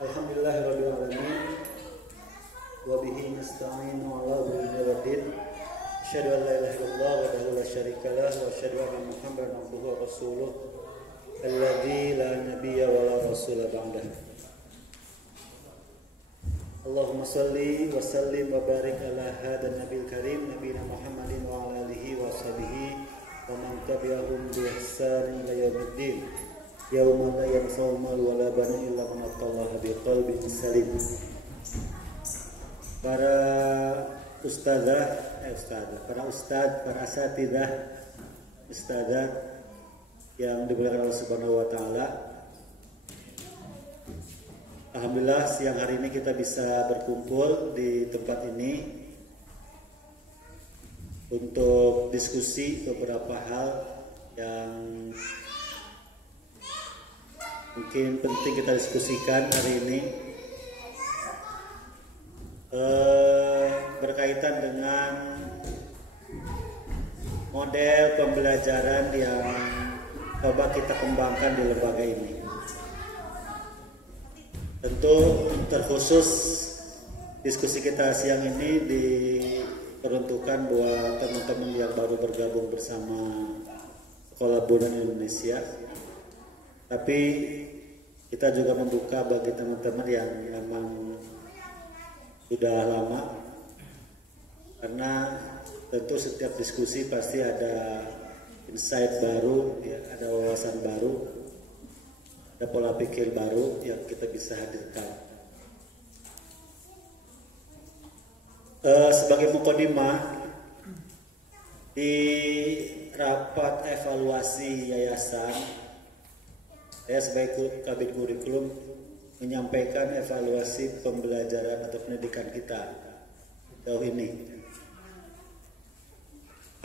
Alhamdulillahirabbil alamin wa bihi nasta'inu ala umuri waddin. Asyhadu an la ilaha illallah wahdahu la syarika lah wa asyhadu anna Muhammadan abduhu wa rasuluh alladzi la nabiyya wa la rasula ba'dah. Allahumma salli wa sallim wa barik ala hadan nabil karim nabiyina Muhammadin wa ala alihi wa sahbihi wa man tabi'ahum bi ihsan ila yaumiddin. Yauma la yanfa'u malun wala banun illa man atallaha biqalbin salim. Para para asatidzah, ustadzah yang dimuliakan Allah Subhanahu wa taala. Alhamdulillah siang hari ini kita bisa berkumpul di tempat ini untuk diskusi beberapa hal yang mungkin penting kita diskusikan hari ini, berkaitan dengan model pembelajaran yang coba kita kembangkan di lembaga ini. Tentu terkhusus diskusi kita siang ini diperuntukkan buat teman-teman yang baru bergabung bersama Sekolah Bonan Indonesia. Tapi kita juga membuka bagi teman-teman yang memang sudah lama, karena tentu setiap diskusi pasti ada insight baru, ya, ada wawasan baru, ada pola pikir baru yang kita bisa hadirkan. Sebagai mukadimah, di rapat evaluasi yayasan, saya sebagai kabid kurikulum menyampaikan evaluasi pembelajaran atau pendidikan kita sejauh ini.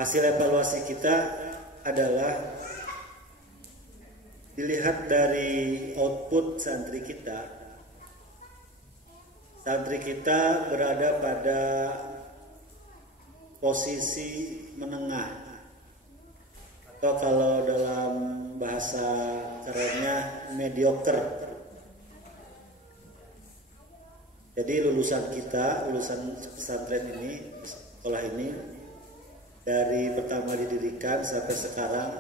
Hasil evaluasi kita adalah dilihat dari output santri kita. Santri kita berada pada posisi menengah, atau kalau dalam bahasa kerennya mediocre. Jadi lulusan pesantren ini, sekolah ini, dari pertama didirikan sampai sekarang,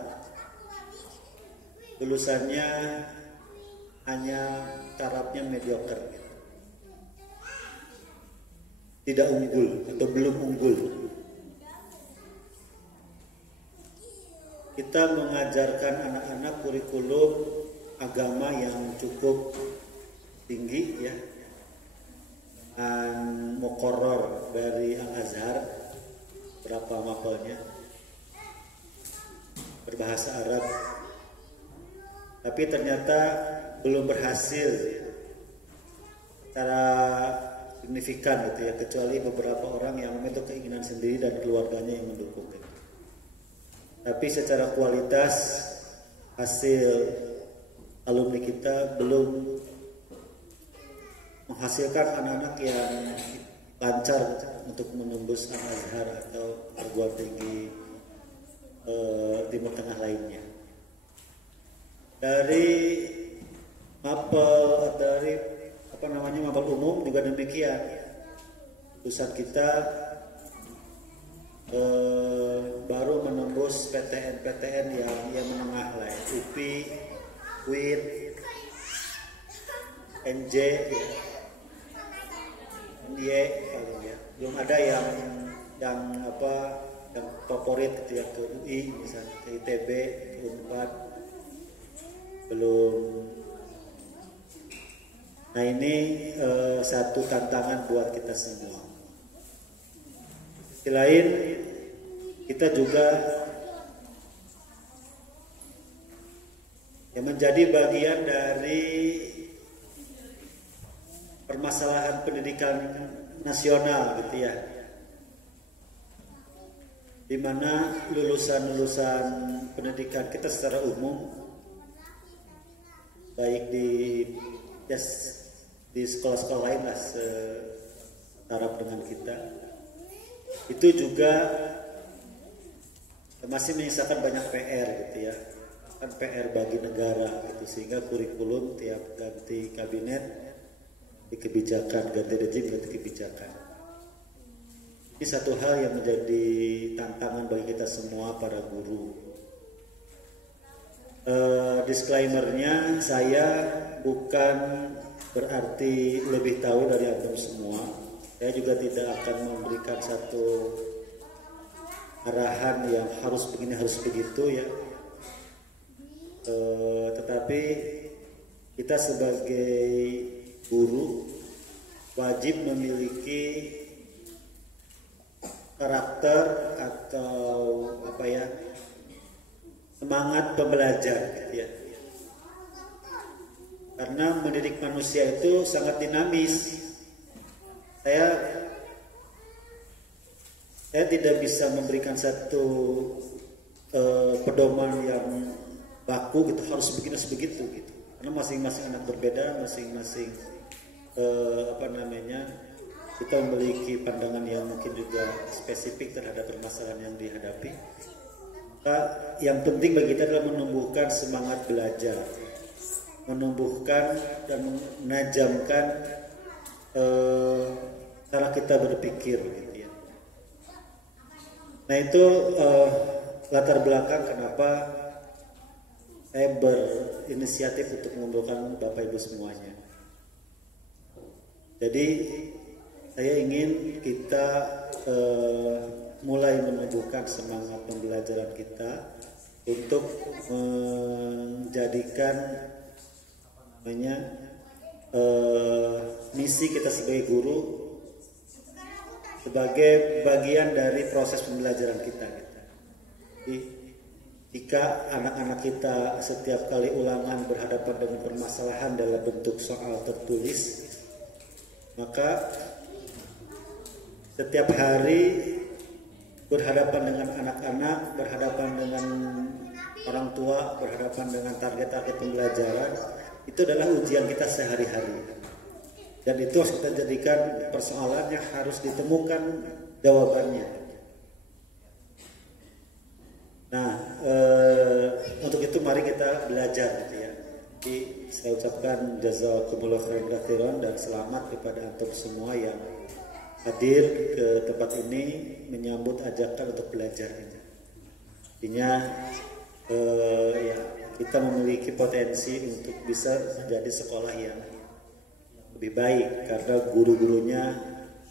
lulusannya hanya tarafnya mediocre, tidak unggul atau belum unggul. Kita mengajarkan anak-anak kurikulum agama yang cukup tinggi, ya, dan muqarrar dari Al-Azhar, berapa mapelnya, berbahasa Arab, tapi ternyata belum berhasil secara signifikan, gitu ya, kecuali beberapa orang yang memiliki keinginan sendiri dan keluarganya yang mendukung, gitu. Tapi secara kualitas hasil alumni kita belum menghasilkan anak-anak yang lancar untuk menembus Al-Azhar atau perguruan tinggi Timur Tengah lainnya. Dari mapel umum juga demikian. Pusat kita baru menembus PTN yang menengah lah, ya. UPI, UIN, NJ, ya. Paling, ya. Belum ada yang favorit, gitu ya, ke UI misalnya, ke ITB, ke Unpad, belum. Nah, ini satu tantangan buat kita semua. Di lain, kita juga yang menjadi bagian dari permasalahan pendidikan nasional, gitu ya, di mana lulusan pendidikan kita secara umum, baik di sekolah-sekolah lain lah setaraf dengan kita, itu juga masih menyisakan banyak PR, gitu ya, kan PR bagi negara, gitu, sehingga kurikulum tiap ganti kabinet ganti kebijakan, ganti rezim, ganti kebijakan. Ini satu hal yang menjadi tantangan bagi kita semua para guru. Disclaimernya, saya bukan berarti lebih tahu dari antum semua. Saya juga tidak akan memberikan satu arahan yang harus begini harus begitu ya. Tetapi kita sebagai guru wajib memiliki karakter atau semangat pembelajar gitu ya. Karena mendidik manusia itu sangat dinamis. Saya tidak bisa memberikan satu pedoman yang baku gitu, harus begini harus begitu gitu. Karena masing-masing anak berbeda, masing-masing kita memiliki pandangan yang mungkin juga spesifik terhadap permasalahan yang dihadapi. Maka yang penting bagi kita adalah menumbuhkan semangat belajar, menumbuhkan dan menajamkan cara kita berpikir gitu ya. Nah itu latar belakang kenapa saya berinisiatif untuk mengumpulkan Bapak Ibu semuanya. Jadi saya ingin kita mulai menumbuhkan semangat pembelajaran kita untuk menjadikan misi kita sebagai guru sebagai bagian dari proses pembelajaran kita. Jadi, jika anak-anak kita setiap kali ulangan berhadapan dengan permasalahan dalam bentuk soal tertulis, maka setiap hari berhadapan dengan anak-anak, berhadapan dengan orang tua, berhadapan dengan target-target pembelajaran, itu adalah ujian kita sehari-hari. Dan itu harus kita jadikan persoalan yang harus ditemukan jawabannya. Nah, untuk itu mari kita belajar gitu ya. Jadi saya ucapkan jazakumullah khairan katsiran dan selamat kepada antum semua yang hadir ke tempat ini menyambut ajakan untuk belajar ini. Artinya ya, kita memiliki potensi untuk bisa menjadi sekolah yang lebih baik karena guru-gurunya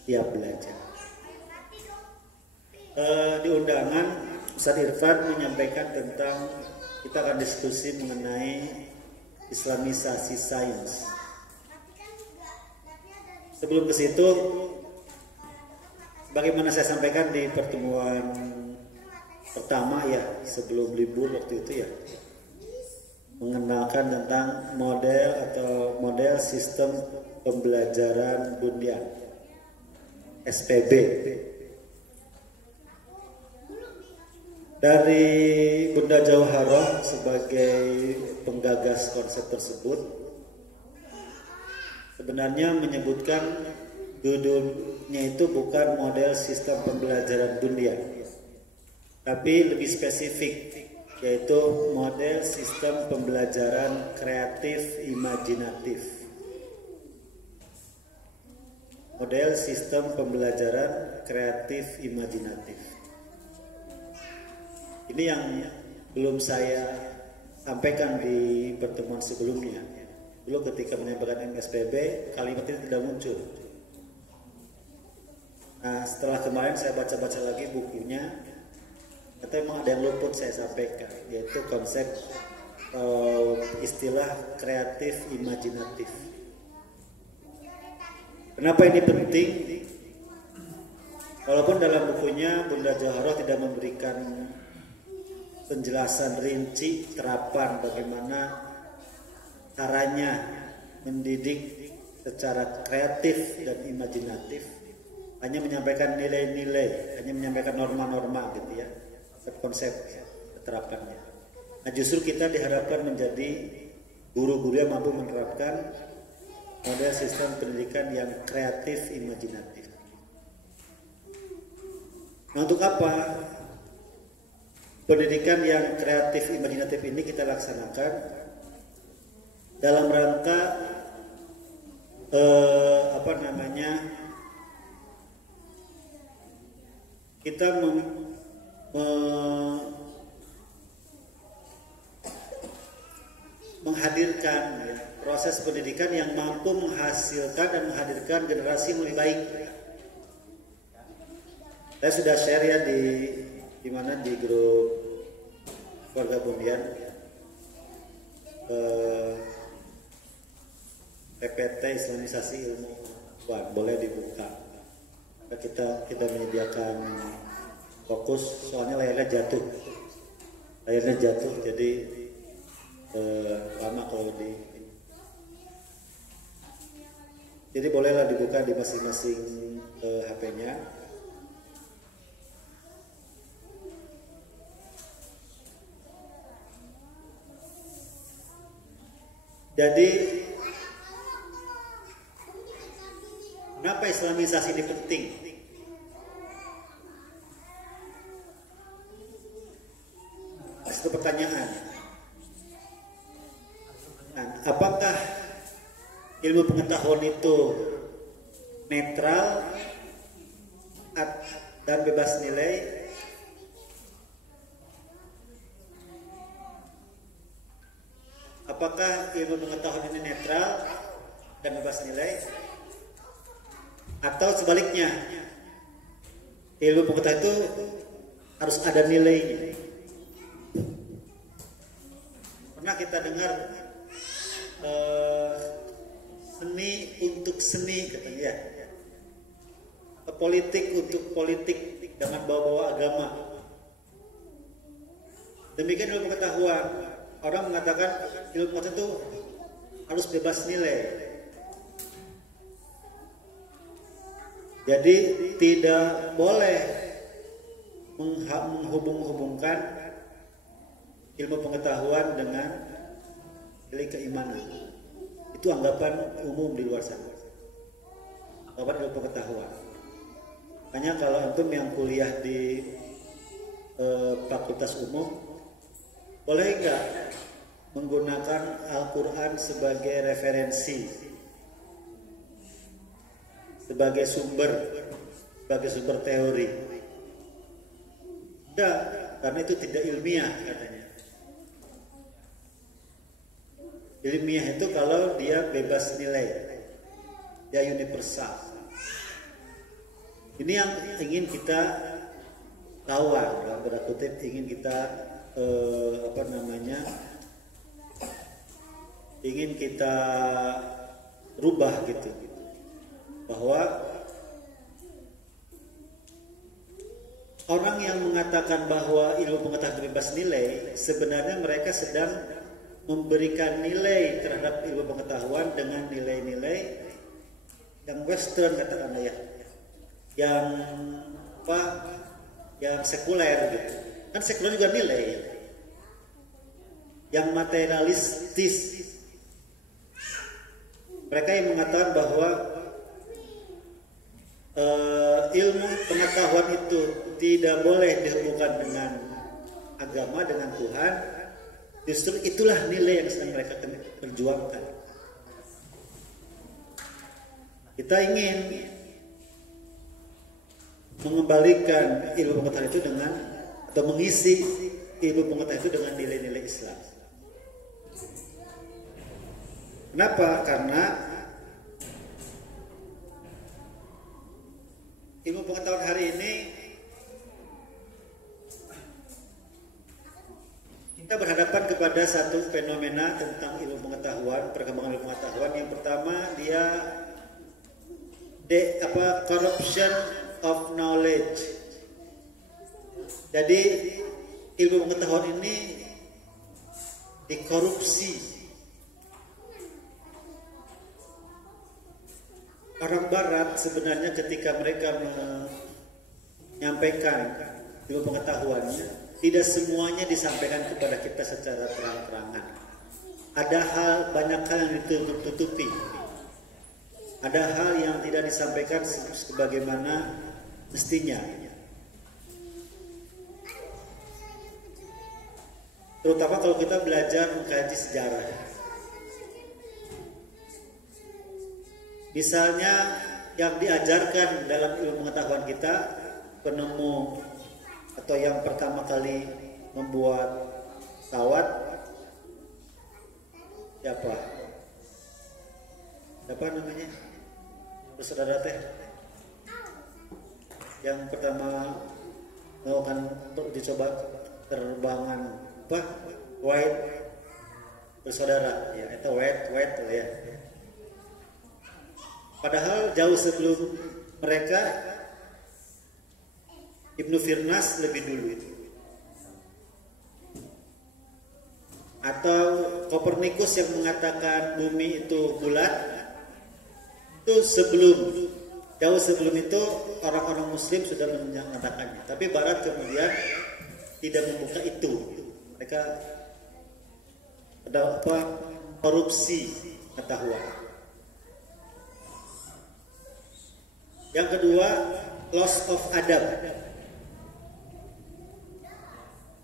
siap belajar. Di undangan Ustaz Irfan menyampaikan tentang kita akan diskusi mengenai Islamisasi sains. Sebelum ke situ, bagaimana saya sampaikan di pertemuan pertama ya sebelum libur waktu itu ya, mengenalkan tentang model sistem pembelajaran dunia SPB. Dari Bunda Jauharah sebagai penggagas konsep tersebut sebenarnya menyebutkan judulnya itu bukan model sistem pembelajaran dunia, tapi lebih spesifik, yaitu model sistem pembelajaran kreatif imajinatif. Model sistem pembelajaran kreatif imajinatif. Ini yang belum saya sampaikan di pertemuan sebelumnya. Dulu ketika menyampaikan MSPB, kalimat itu tidak muncul. Nah, setelah kemarin saya baca-baca lagi bukunya, ternyata memang ada yang luput saya sampaikan, yaitu konsep istilah kreatif imajinatif. Kenapa ini penting? Walaupun dalam bukunya Bunda Jauharah tidak memberikan penjelasan rinci terapan bagaimana caranya mendidik secara kreatif dan imajinatif, hanya menyampaikan nilai-nilai, hanya menyampaikan norma-norma gitu ya, konsep terapannya. Nah, justru kita diharapkan menjadi guru-guru yang mampu menerapkan model sistem pendidikan yang kreatif imajinatif. Nah, untuk apa pendidikan yang kreatif imajinatif ini kita laksanakan? Dalam rangka kita menghadirkan ya, proses pendidikan yang mampu menghasilkan dan menghadirkan generasi yang lebih baik. Saya sudah share ya di mana di grup keluarga Bundian PPT Islamisasi Ilmu. Wah, boleh dibuka. Kita menyediakan fokus, soalnya layarnya jatuh, jadi lama kalau jadi bolehlah dibuka di masing-masing HP-nya. Jadi kenapa Islamisasi ini penting? Itu pertanyaan. Nah, apakah ilmu pengetahuan itu netral dan bebas nilai? Apakah ilmu pengetahuan ini netral dan bebas nilai? Atau sebaliknya, ilmu pengetahuan itu harus ada nilainya? Pernah kita dengar seni untuk seni katanya ya, politik untuk politik, jangan bawa-bawa agama. Demikian ilmu pengetahuan. Orang mengatakan ilmu pengetahuan itu harus bebas nilai. Jadi tidak boleh menghubung-hubungkan ilmu pengetahuan dengan nilai keimanan. Itu anggapan umum di luar sana. Anggapan ilmu pengetahuan. Makanya kalau antum yang kuliah di fakultas umum, boleh nggak menggunakan Al-Quran sebagai referensi, sebagai sumber teori? Tidak, karena itu tidak ilmiah katanya. Ilmiah itu kalau dia bebas nilai, dia universal. Ini yang ingin kita lawan, dalam tanda kutip ingin kita ingin kita rubah gitu, bahwa orang yang mengatakan bahwa ilmu pengetahuan bebas nilai, sebenarnya mereka sedang memberikan nilai terhadap ilmu pengetahuan dengan nilai-nilai yang western katakanlah ya, yang sekuler gitu. Kan sekuler juga nilai ya. Yang materialistis. Mereka yang mengatakan bahwa ilmu pengetahuan itu tidak boleh dihubungkan dengan agama, dengan Tuhan. Justru itulah nilai yang sedang mereka perjuangkan. Kita ingin mengembalikan ilmu pengetahuan itu dengan, atau mengisi ilmu pengetahuan itu dengan nilai-nilai Islam. Kenapa? Karena ilmu pengetahuan hari ini kita berhadapan kepada satu fenomena tentang ilmu pengetahuan, perkembangan ilmu pengetahuan. Yang pertama, dia corruption of knowledge. Jadi ilmu pengetahuan ini dikorupsi. Orang Barat sebenarnya ketika mereka menyampaikan ilmu pengetahuannya, tidak semuanya disampaikan kepada kita secara terang-terangan. Ada banyak hal yang ditutup-tutupi. Ada hal yang tidak disampaikan sebagaimana mestinya. Terutama kalau kita belajar mengkaji sejarah. Misalnya yang diajarkan dalam ilmu pengetahuan kita, penemu atau yang pertama kali membuat pesawat siapa? Siapa namanya? Saudara teh yang pertama melakukan dicoba terbangan apa? White bersaudara ya, itu white ya. Padahal jauh sebelum mereka Ibnu Firnas lebih dulu itu. Atau Kopernikus yang mengatakan bumi itu bulat, itu jauh sebelum itu orang-orang Muslim sudah mengatakannya. Tapi Barat kemudian tidak membuka itu. Mereka ada korupsi pengetahuan. Yang kedua, loss of adab.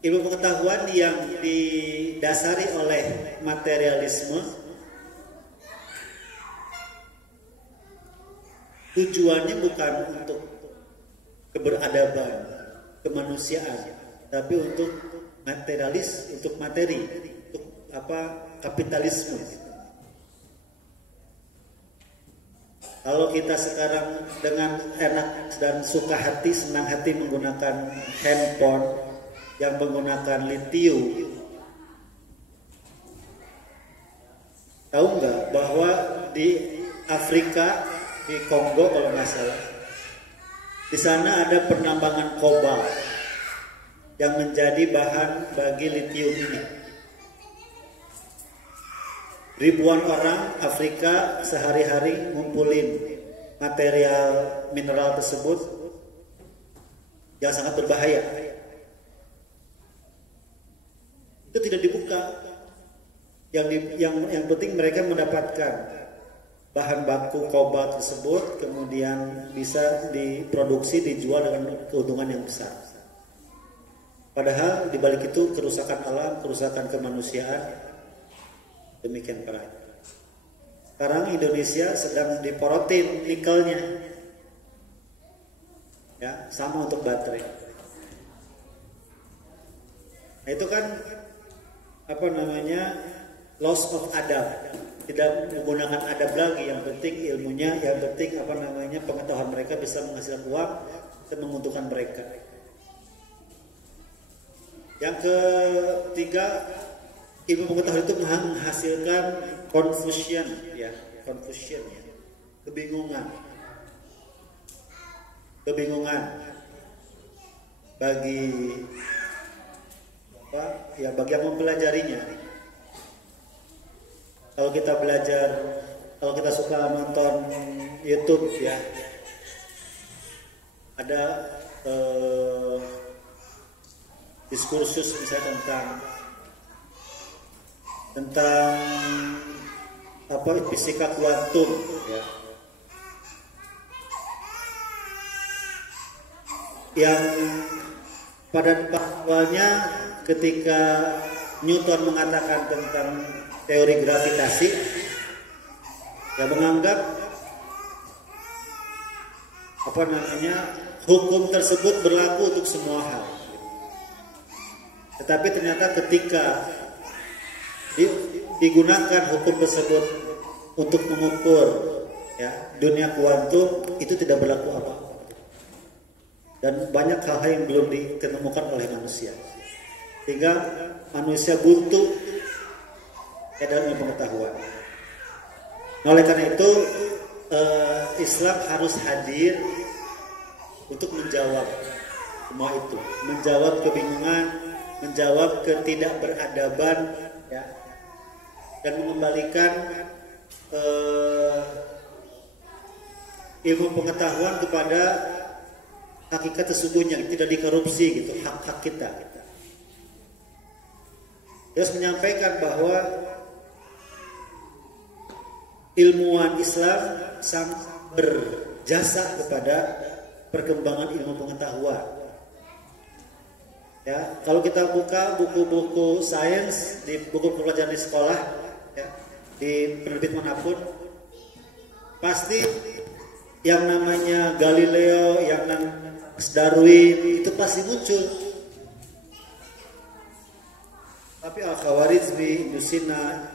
Ilmu pengetahuan yang didasari oleh materialisme, tujuannya bukan untuk keberadaban, kemanusiaan, tapi untuk materialis, untuk materi, untuk kapitalisme. Kalau kita sekarang dengan enak dan suka hati, senang hati menggunakan handphone yang menggunakan litium, tahu nggak bahwa di Afrika, di Kongo kalau nggak salah, di sana ada penambangan kobalt yang menjadi bahan bagi litium ini. Ribuan orang Afrika sehari-hari ngumpulin material mineral tersebut yang sangat berbahaya. Itu tidak dibuka. Yang penting mereka mendapatkan bahan baku kobalt tersebut, kemudian bisa diproduksi, dijual dengan keuntungan yang besar. Padahal di balik itu kerusakan alam, kerusakan kemanusiaan demikian parah. Sekarang Indonesia sedang diporotin nikelnya, ya sama untuk baterai. Nah, itu kan loss of adab, tidak menggunakan adab lagi. Yang penting ilmunya, yang penting pengetahuan mereka bisa menghasilkan uang dan menguntungkan mereka. Yang ketiga, ilmu pengetahuan itu menghasilkan confusion ya, kebingungan bagi bagi yang mempelajarinya. Kalau kita suka nonton YouTube ya, ada diskursus misalnya tentang fisika kuantum ya. Yang pada awalnya ketika Newton mengatakan tentang teori gravitasi, ya menganggap hukum tersebut berlaku untuk semua hal. Tetapi ternyata ketika digunakan hukum tersebut untuk mengukur ya dunia kuantum, itu tidak berlaku apa-apa. Dan banyak hal yang belum ditemukan oleh manusia, sehingga manusia buntu dalam pengetahuan. Nah, oleh karena itu Islam harus hadir untuk menjawab semua itu, menjawab kebingungan, menjawab ketidakberadaban ya, dan mengembalikan ilmu pengetahuan kepada hakikat sesungguhnya, tidak dikorupsi gitu, hak-hak kita. Terus menyampaikan bahwa ilmuwan Islam sangat berjasa kepada perkembangan ilmu pengetahuan. Ya, kalau kita buka buku-buku sains di buku pelajaran di sekolah, ya, di penerbit manapun, pasti yang namanya Galileo, yang namanya Darwin itu pasti muncul. Tapi Al-Khawarizmi, Ibnu Sina,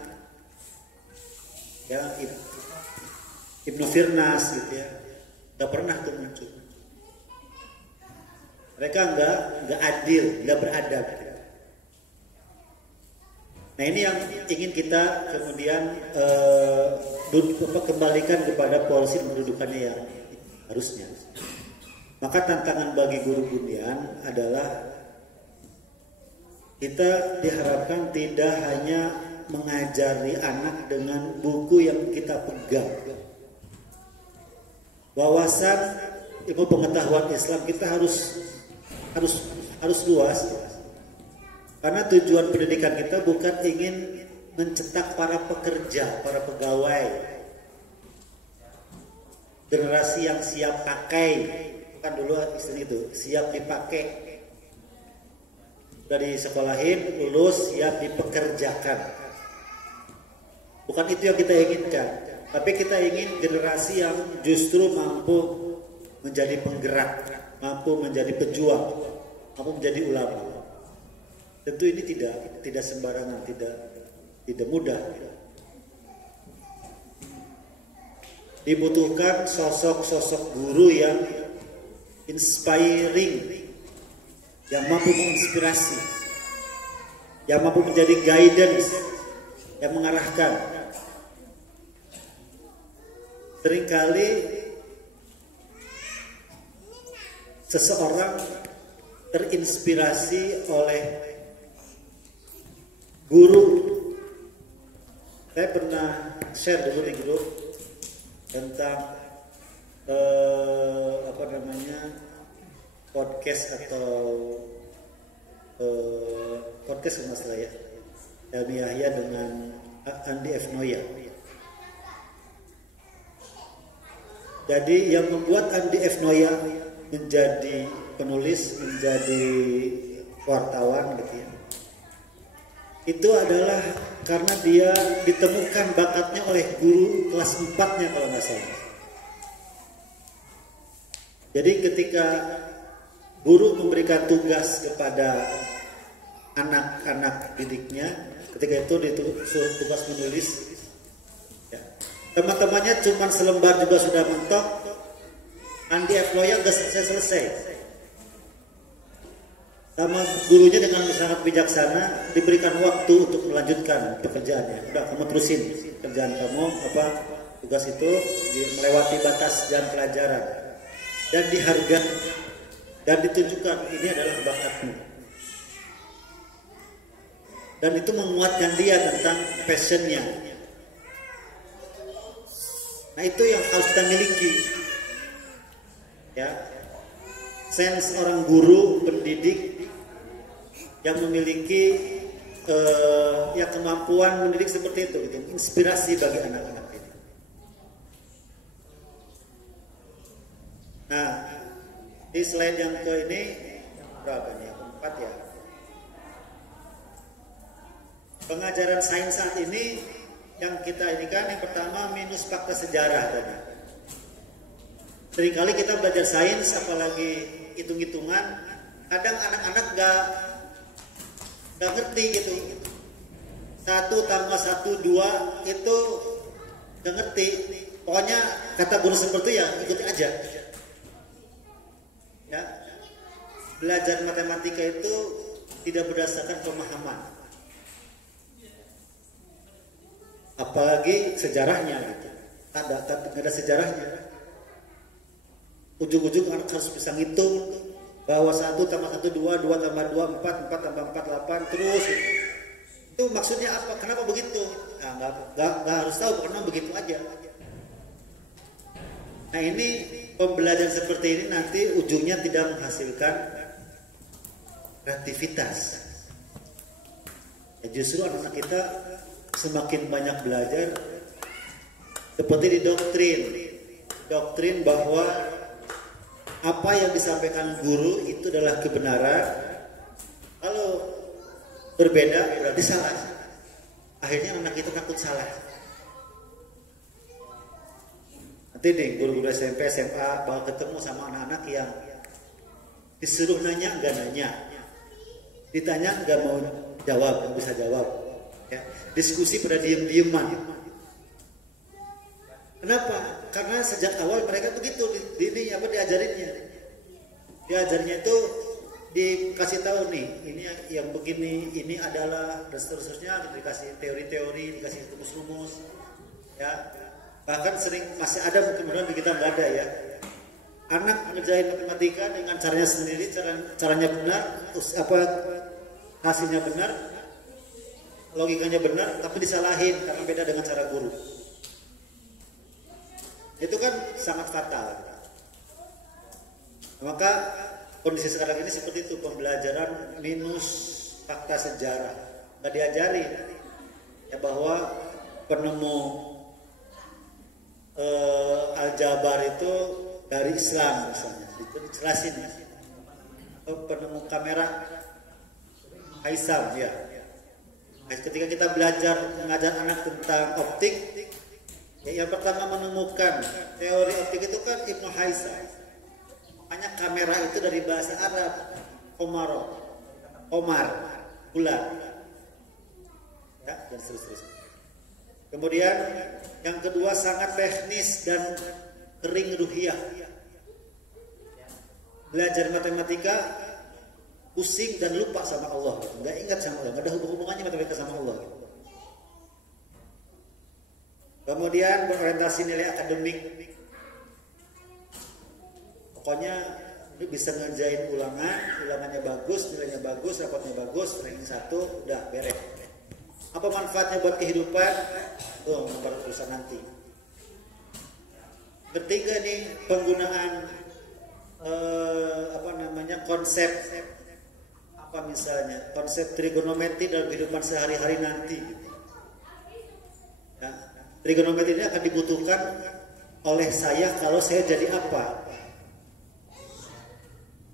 ya Ibnu Firnas gitu ya, nggak pernah tuh muncul. Mereka nggak adil, nggak beradab. Nah ini yang ingin kita kemudian kembalikan kepada porsi pendudukannya yang harusnya. Maka tantangan bagi guru Bunyan adalah kita diharapkan tidak hanya mengajari anak dengan buku yang kita pegang. Wawasan ilmu pengetahuan Islam kita harus luas. Karena tujuan pendidikan kita bukan ingin mencetak para pekerja, para pegawai, generasi yang siap pakai. Kan dulu istilah itu, siap dipakai. Dari sekolahin, lulus, siap dipekerjakan. Bukan itu yang kita inginkan. Tapi kita ingin generasi yang justru mampu menjadi penggerak, mampu menjadi pejuang, mampu menjadi ulama. Tentu ini tidak sembarangan, tidak mudah. Dibutuhkan sosok-sosok guru yang inspiring, yang mampu menginspirasi, yang mampu menjadi guidance, yang mengarahkan. Seringkali seseorang terinspirasi oleh guru. Saya pernah share dulu di grup tentang podcast atau podcast masalah ya, Helmi Yahya dengan Andi F. Noya. Jadi yang membuat Andi F. Noya menjadi penulis, menjadi wartawan gitu ya, itu adalah karena dia ditemukan bakatnya oleh guru kelas 4-nya kalau nggak salah. Jadi ketika guru memberikan tugas kepada anak-anak didiknya, ketika itu disuruh tugas menulis, ya, teman-temannya cuma selembar juga sudah mentok. Andi F. Noya nggak selesai. Sama gurunya dengan sangat bijaksana diberikan waktu untuk melanjutkan pekerjaannya. Udah, kamu terusin kerjaan kamu, tugas itu melewati batas jam pelajaran, dan dihargai dan ditunjukkan ini adalah bakatmu. Dan itu menguatkan dia tentang passionnya. Nah itu yang harus kita miliki, ya, sense orang guru pendidik yang memiliki ya kemampuan mendidik seperti itu, gitu, inspirasi bagi anak-anak ini. Nah di slide yang ke ini berapa nih? 4 ya. Pengajaran sains saat ini yang kita ini kan yang pertama minus fakta sejarah tadi. Seringkali kita belajar sains apalagi hitung-hitungan, kadang anak-anak gak ngerti gitu. 1 tambah 1 2 itu gak ngerti. Pokoknya kata guru seperti ya ikuti aja. Ya, belajar matematika itu tidak berdasarkan pemahaman, apalagi sejarahnya gitu. Ada sejarahnya. Ujung-ujung anak harus bisa ngitung bahwa 1 tambah 1 2, 2 tambah 2 4, 4 tambah 4 8 terus gitu. Itu maksudnya apa? Kenapa begitu? Nah, nggak harus tahu, karena begitu aja. Nah ini pembelajaran seperti ini nanti ujungnya tidak menghasilkan kreativitas. Ya, justru anak-anak kita semakin banyak belajar seperti di doktrin bahwa apa yang disampaikan guru itu adalah kebenaran. Kalau berbeda berarti salah. Akhirnya anak kita takut salah. Nanti nanti nih guru-guru SMP, SMA bakal ketemu sama anak-anak yang disuruh nanya nggak nanya, ditanya nggak mau jawab, nggak bisa jawab, ya. Diskusi pada diem-dieman. Kenapa? Karena sejak awal mereka begitu diajarinnya itu dikasih tahu nih, ini yang begini, ini adalah dan seterusnya, dikasih teori-teori, dikasih rumus-rumus, ya. Bahkan sering masih ada mungkin di kita nggak ada ya. Anak ngerjain matematika dengan caranya sendiri, caranya benar, hasilnya benar, logikanya benar, tapi disalahin karena beda dengan cara guru. Itu kan sangat fatal. Maka kondisi sekarang ini seperti itu, pembelajaran minus fakta sejarah. Nggak diajari ya bahwa penemu aljabar itu dari Islam misalnya, itu dijelasin ya. Penemu kamera Haisam ya. Ketika kita mengajar anak tentang optik, ya, yang pertama menemukan teori optik itu kan Ibnu Haisam. Makanya kamera itu dari bahasa Arab Omar, bulan, ya, dan seterusnya. Kemudian yang kedua sangat teknis dan kering ruhiyah. Belajar matematika pusing dan lupa sama Allah, nggak ingat sama Allah, nggak ada hubungannya matematika sama Allah. Kemudian berorientasi nilai akademik. Pokoknya bisa ngerjain ulangannya bagus, nilainya bagus, rapotnya bagus, ranking 1, udah beres. Apa manfaatnya buat kehidupan? Tuh, urusan nanti. Ketiga nih, penggunaan konsep misalnya konsep trigonometri dalam kehidupan sehari-hari nanti. Ya, trigonometri ini akan dibutuhkan oleh saya kalau saya jadi apa?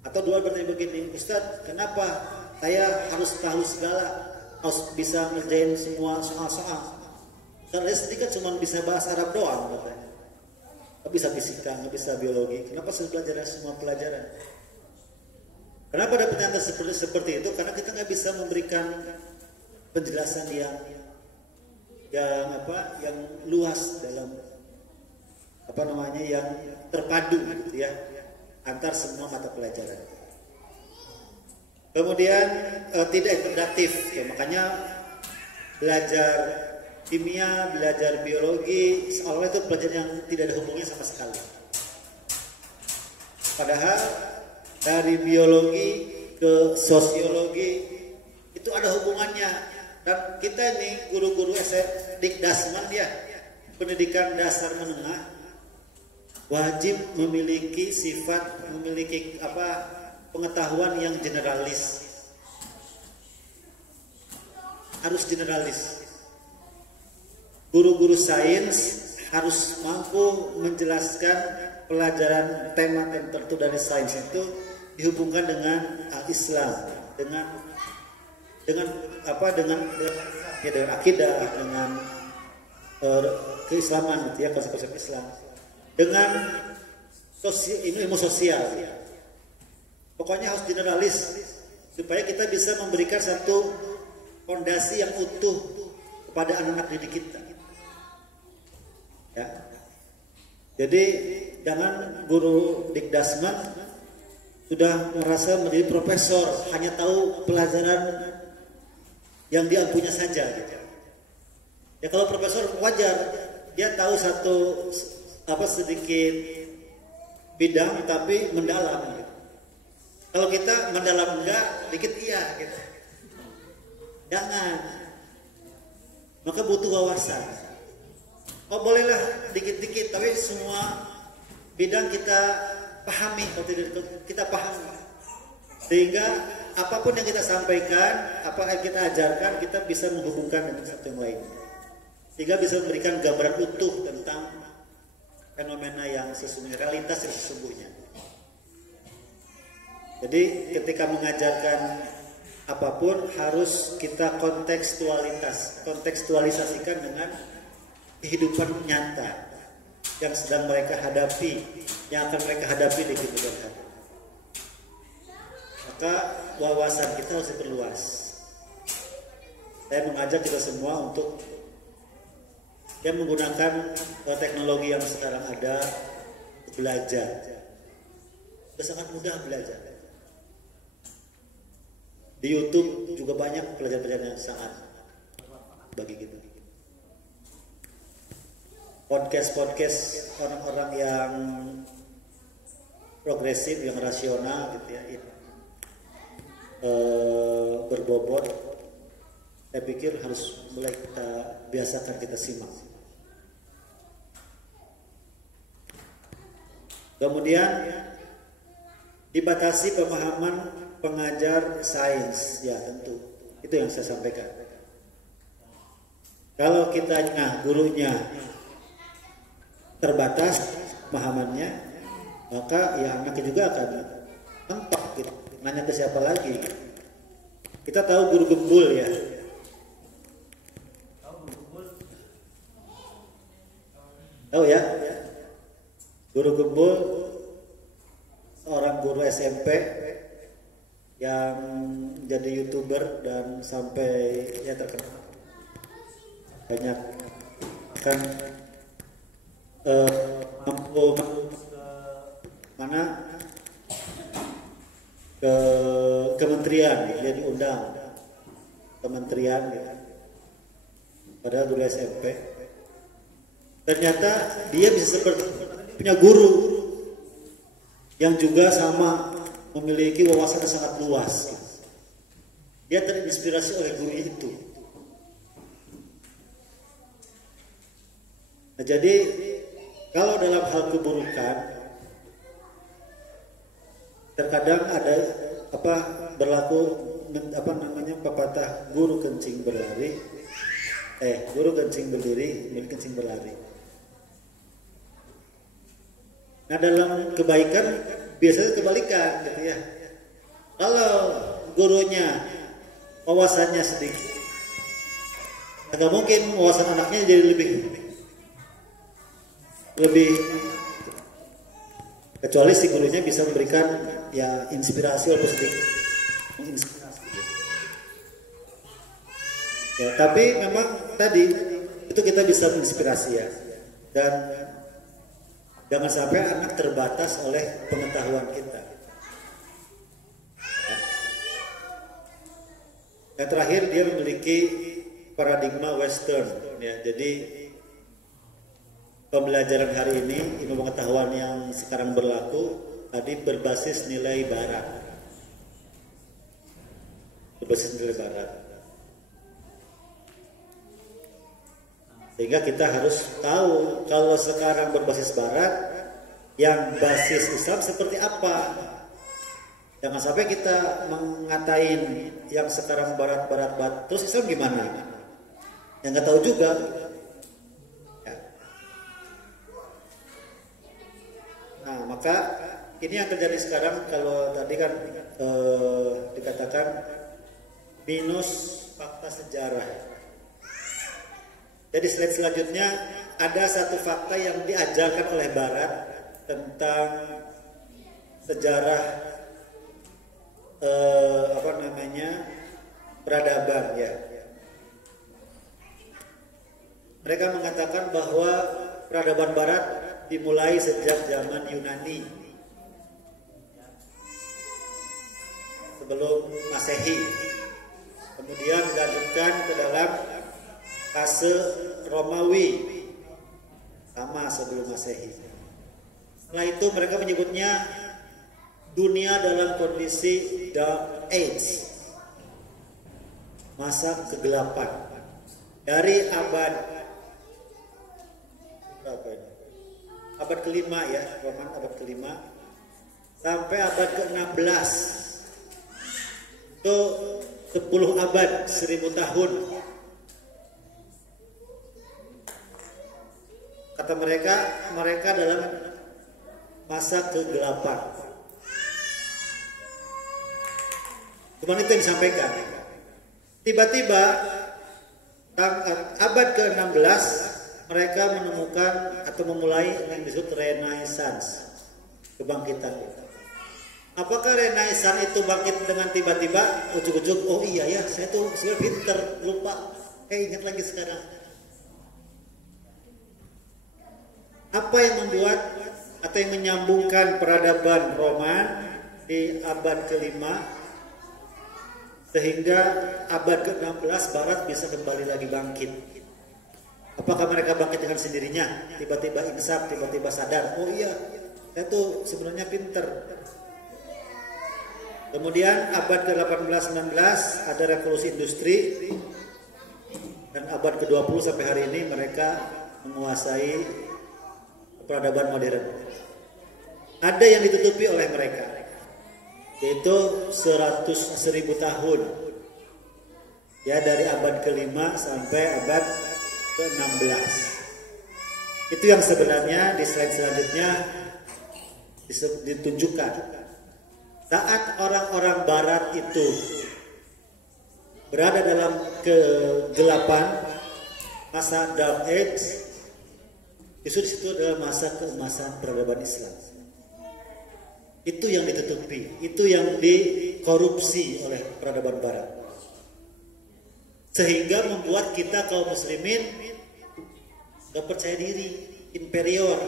Atau dua bertanya begini, Ustadz, kenapa saya harus tahu segala, harus bisa ngerjain semua soal-soal? Karena saya sedikit cuma bisa bahasa Arab doang katanya. Nggak bisa fisika, nggak bisa biologi. Kenapa saya belajar semua pelajaran? Kenapa ada pertanyaan seperti itu? Karena kita nggak bisa memberikan penjelasan yang luas dalam yang terpadu gitu ya, antar semua mata pelajaran. Kemudian tidak integratif ya, makanya belajar kimia, belajar biologi seolah itu pelajaran yang tidak ada hubungannya sama sekali. Padahal dari biologi ke sosiologi itu ada hubungannya. Dan kita ini guru-guru Dikdasman ya, pendidikan dasar menengah wajib memiliki pengetahuan yang generalis. Harus generalis. Guru-guru sains harus mampu menjelaskan pelajaran tema tertentu dari sains itu dihubungkan dengan Islam, dengan akidah, dengan keislaman gitu ya, konsep-konsep Islam, dengan ilmu sosial ya. Pokoknya harus generalis supaya kita bisa memberikan satu fondasi yang utuh kepada anak-anak didik kita. Ya. Jadi jangan guru Dikdasman sudah merasa menjadi profesor, hanya tahu pelajaran yang dia punya saja gitu. Ya kalau profesor wajar dia tahu sedikit bidang tapi mendalam gitu. Kalau kita mendalam enggak, dikit iya gitu. Jangan. Maka butuh wawasan. Oh bolehlah dikit-dikit, tapi semua bidang kita pahami, kita pahami. Sehingga apapun yang kita sampaikan, apa yang kita ajarkan, kita bisa menghubungkan dengan satu yang lain. Sehingga bisa memberikan gambaran utuh tentang fenomena yang sesungguhnya, realitas yang sesungguhnya. Jadi ketika mengajarkan apapun harus kita kontekstualisasikan dengan kehidupan nyata. yang sedang mereka hadapi, yang akan mereka hadapi di kemudian hari. Maka wawasan kita harus diperluas. Saya mengajak kita semua untuk yang menggunakan teknologi yang sekarang ada, belajar. Sudah sangat mudah belajar. Di YouTube juga banyak pelajaran-pelajaran yang sangat bagi kita. Podcast orang-orang yang progresif, yang rasional gitu ya, berbobot. Saya pikir harus mulai kita biasakan, kita simak. Kemudian dibatasi pemahaman pengajar sains, ya tentu itu yang saya sampaikan. Kalau kita gurunya terbatas pemahamannya, maka ya anaknya juga akan mentok gitu. Nanya ke siapa lagi? Kita tahu guru gembul ya. Tahu ya? Guru gembul, seorang guru SMP yang jadi YouTuber dan sampai ya terkenal. Banyak kan mampu mana ke kementerian, dia diundang kementerian gitu. Padahal dulu SMP. Ternyata dia bisa seperti punya guru yang juga sama memiliki wawasan yang sangat luas. Dia terinspirasi oleh guru itu. Nah, jadi kalau dalam hal keburukan terkadang ada berlaku pepatah guru kencing berlari, guru kencing berdiri, milik kencing berlari. Nah, dalam kebaikan biasanya kebalikan gitu ya. Kalau gurunya wawasannya sedikit, agak mungkin wawasan anaknya jadi lebih, kecuali si gurunya bisa memberikan ya inspirasi walaupun sedikit, menginspirasi. Ya, tapi memang tadi itu kita bisa menginspirasi ya, dan jangan sampai anak terbatas oleh pengetahuan kita. Yang terakhir, dia memiliki paradigma Western. Ya, jadi pembelajaran hari ini, ilmu pengetahuan yang sekarang berlaku tadi berbasis nilai Barat. Berbasis nilai Barat. Sehingga kita harus tahu kalau sekarang berbasis Barat, yang basis Islam seperti apa. Jangan sampai kita mengatain yang sekarang Barat, terus Islam gimana? Yang nggak tahu juga. Ya. Nah, maka ini yang terjadi sekarang. Kalau tadi kan dikatakan minus fakta sejarah. Jadi slide selanjutnya ada satu fakta yang diajarkan oleh Barat tentang sejarah peradaban ya. Mereka mengatakan bahwa peradaban Barat dimulai sejak zaman Yunani sebelum Masehi, kemudian dilanjutkan ke dalam fase Romawi sama sebelum Masehi. Setelah itu mereka menyebutnya dunia dalam kondisi Dark Age, masa kegelapan, dari abad ke-5 ya, Roman abad ke-5 sampai abad ke-16. Itu 10 abad, 1000 tahun. Kata mereka dalam masa kegelapan. Cuma itu yang disampaikan. Tiba-tiba abad ke-16 mereka menemukan atau memulai yang disebut Renaissance, kebangkitan. Apakah Renaissance itu bangkit dengan tiba-tiba ujuk-ujuk, oh iya ya, saya tuh sebenarnya pinter, lupa, ingat lagi sekarang. Apa yang membuat atau yang menyambungkan peradaban Roman di abad ke-5 sehingga abad ke-16 Barat bisa kembali lagi bangkit? Apakah mereka bangkit dengan sendirinya? Tiba-tiba insaf, tiba-tiba sadar, oh iya, saya tuh sebenarnya pinter. Kemudian abad ke-18-19 ada revolusi industri, dan abad ke-20 sampai hari ini mereka menguasai peradaban modern. Ada yang ditutupi oleh mereka, yaitu 1000 tahun, ya, dari abad ke-5 sampai abad ke-16. Itu yang sebenarnya di slide selanjutnya ditunjukkan. Saat orang-orang Barat itu berada dalam kegelapan, masa Dark Age, justru itu adalah masa keemasan peradaban Islam. Itu yang ditutupi, itu yang dikorupsi oleh peradaban Barat, sehingga membuat kita kaum muslimin gak percaya diri, inferior,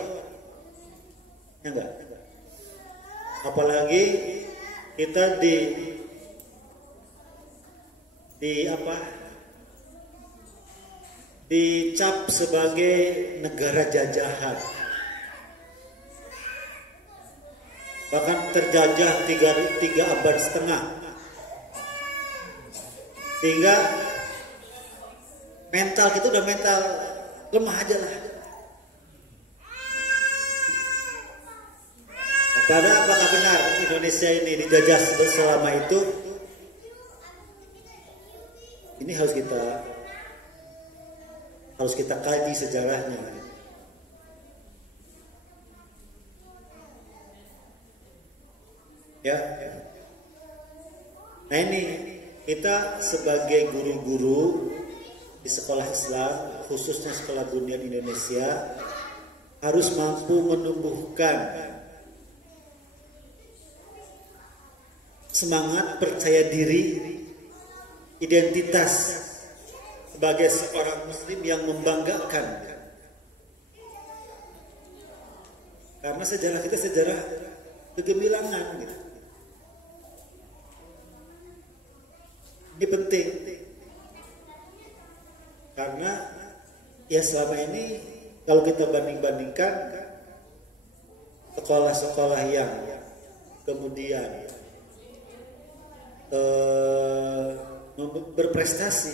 ya enggak? Apalagi kita dicap sebagai negara jajahan, bahkan terjajah 3 abad setengah, sehingga mental kita udah mental lemah aja lah. Karena apakah benar Indonesia ini dijajah selama itu? Ini harus kita kaji sejarahnya. Ya. Nah ini kita sebagai guru-guru di sekolah Islam, khususnya sekolah Bunyan Indonesia, harus mampu menumbuhkan semangat percaya diri, identitas sebagai seorang muslim yang membanggakan. Karena sejarah kita sejarah kegemilangan gitu. Ini penting. Karena ya selama ini kalau kita banding-bandingkan sekolah-sekolah yang kemudian berprestasi,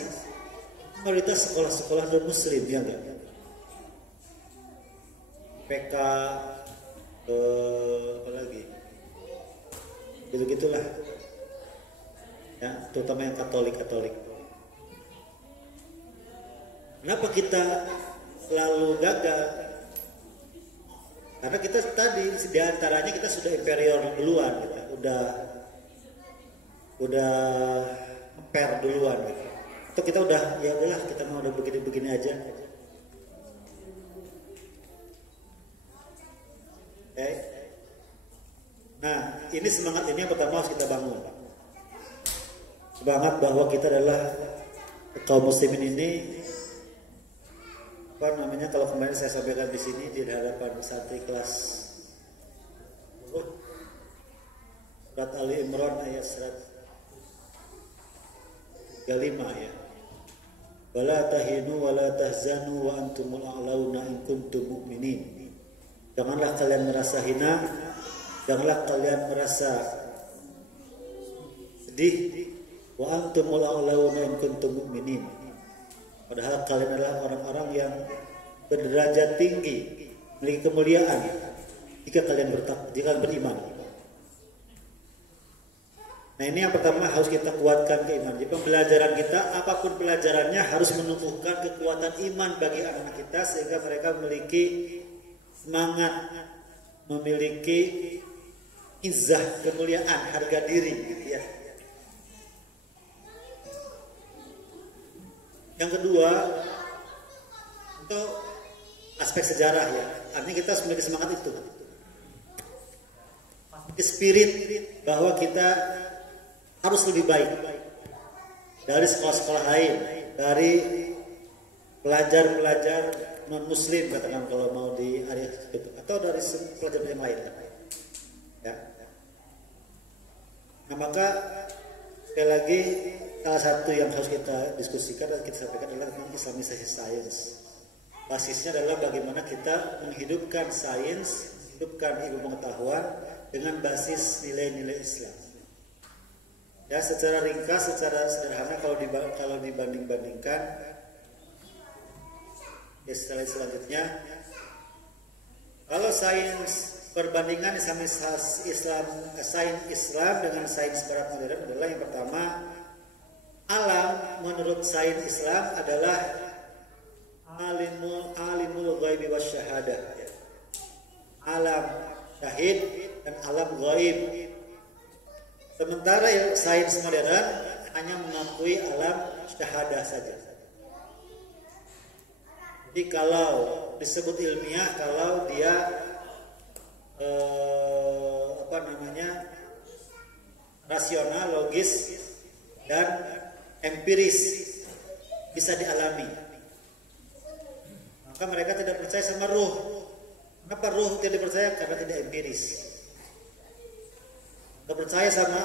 mayoritas sekolah-sekolah non muslim, ya enggak? PK, apalagi gitu-gitulah, ya, terutama yang Katolik. Kenapa kita selalu gagal? Karena kita tadi diantaranya kita sudah inferior duluan, kita udah per duluan gitu. Atau kita udah ya udahlah, kita mau udah begini aja. Okay. Nah, ini semangat ini yang pertama harus kita bangun. Semangat bahwa kita adalah kaum muslimin ini, apa namanya, kalau kemarin saya sampaikan di sini di hadapan santri kelas surat Ali Imran ayat 135 ya. Wala tahinu wala tahzanu wa antumul a'launa in kuntum mu'minin. Janganlah kalian merasa hina, janganlah kalian merasa sedih, wa antumul a'launa in kuntum mu'minin. Padahal kalian adalah orang-orang yang berderajat tinggi, memiliki kemuliaan jika kalian beriman. Nah ini yang pertama harus kita kuatkan keimanan. Jadi pembelajaran kita, apapun pelajarannya, harus menumbuhkan kekuatan iman bagi anak-anak kita sehingga mereka memiliki semangat, memiliki izzah, kemuliaan, harga diri, gitu ya. Yang kedua, untuk aspek sejarah ya. Artinya kita harus memiliki semangat itu. Spirit bahwa kita harus lebih baik dari sekolah-sekolah lain, dari pelajar-pelajar non muslim katakan kalau mau di area itu, atau dari pelajar yang lain ya. Nah maka sekali lagi salah satu yang harus kita diskusikan dan kita sampaikan adalah tentang Islamisasi sains. Basisnya adalah bagaimana kita menghidupkan sains, menghidupkan ilmu pengetahuan dengan basis nilai-nilai Islam. Ya, secara ringkas, secara sederhana kalau dibanding-bandingkan, ya slide selanjutnya, kalau sains perbandingan sains Islam dengan sains Barat modern adalah yang pertama, alam menurut sains Islam adalah alimul ghaibi wasyahadah. Alam syahid dan alam ghaib. Sementara sains modern hanya mengakui alam syahadah saja. Jadi kalau disebut ilmiah, kalau dia rasional, logis dan empiris, bisa dialami, maka mereka tidak percaya sama ruh. Kenapa ruh tidak dipercaya? Karena tidak empiris. Tidak percaya sama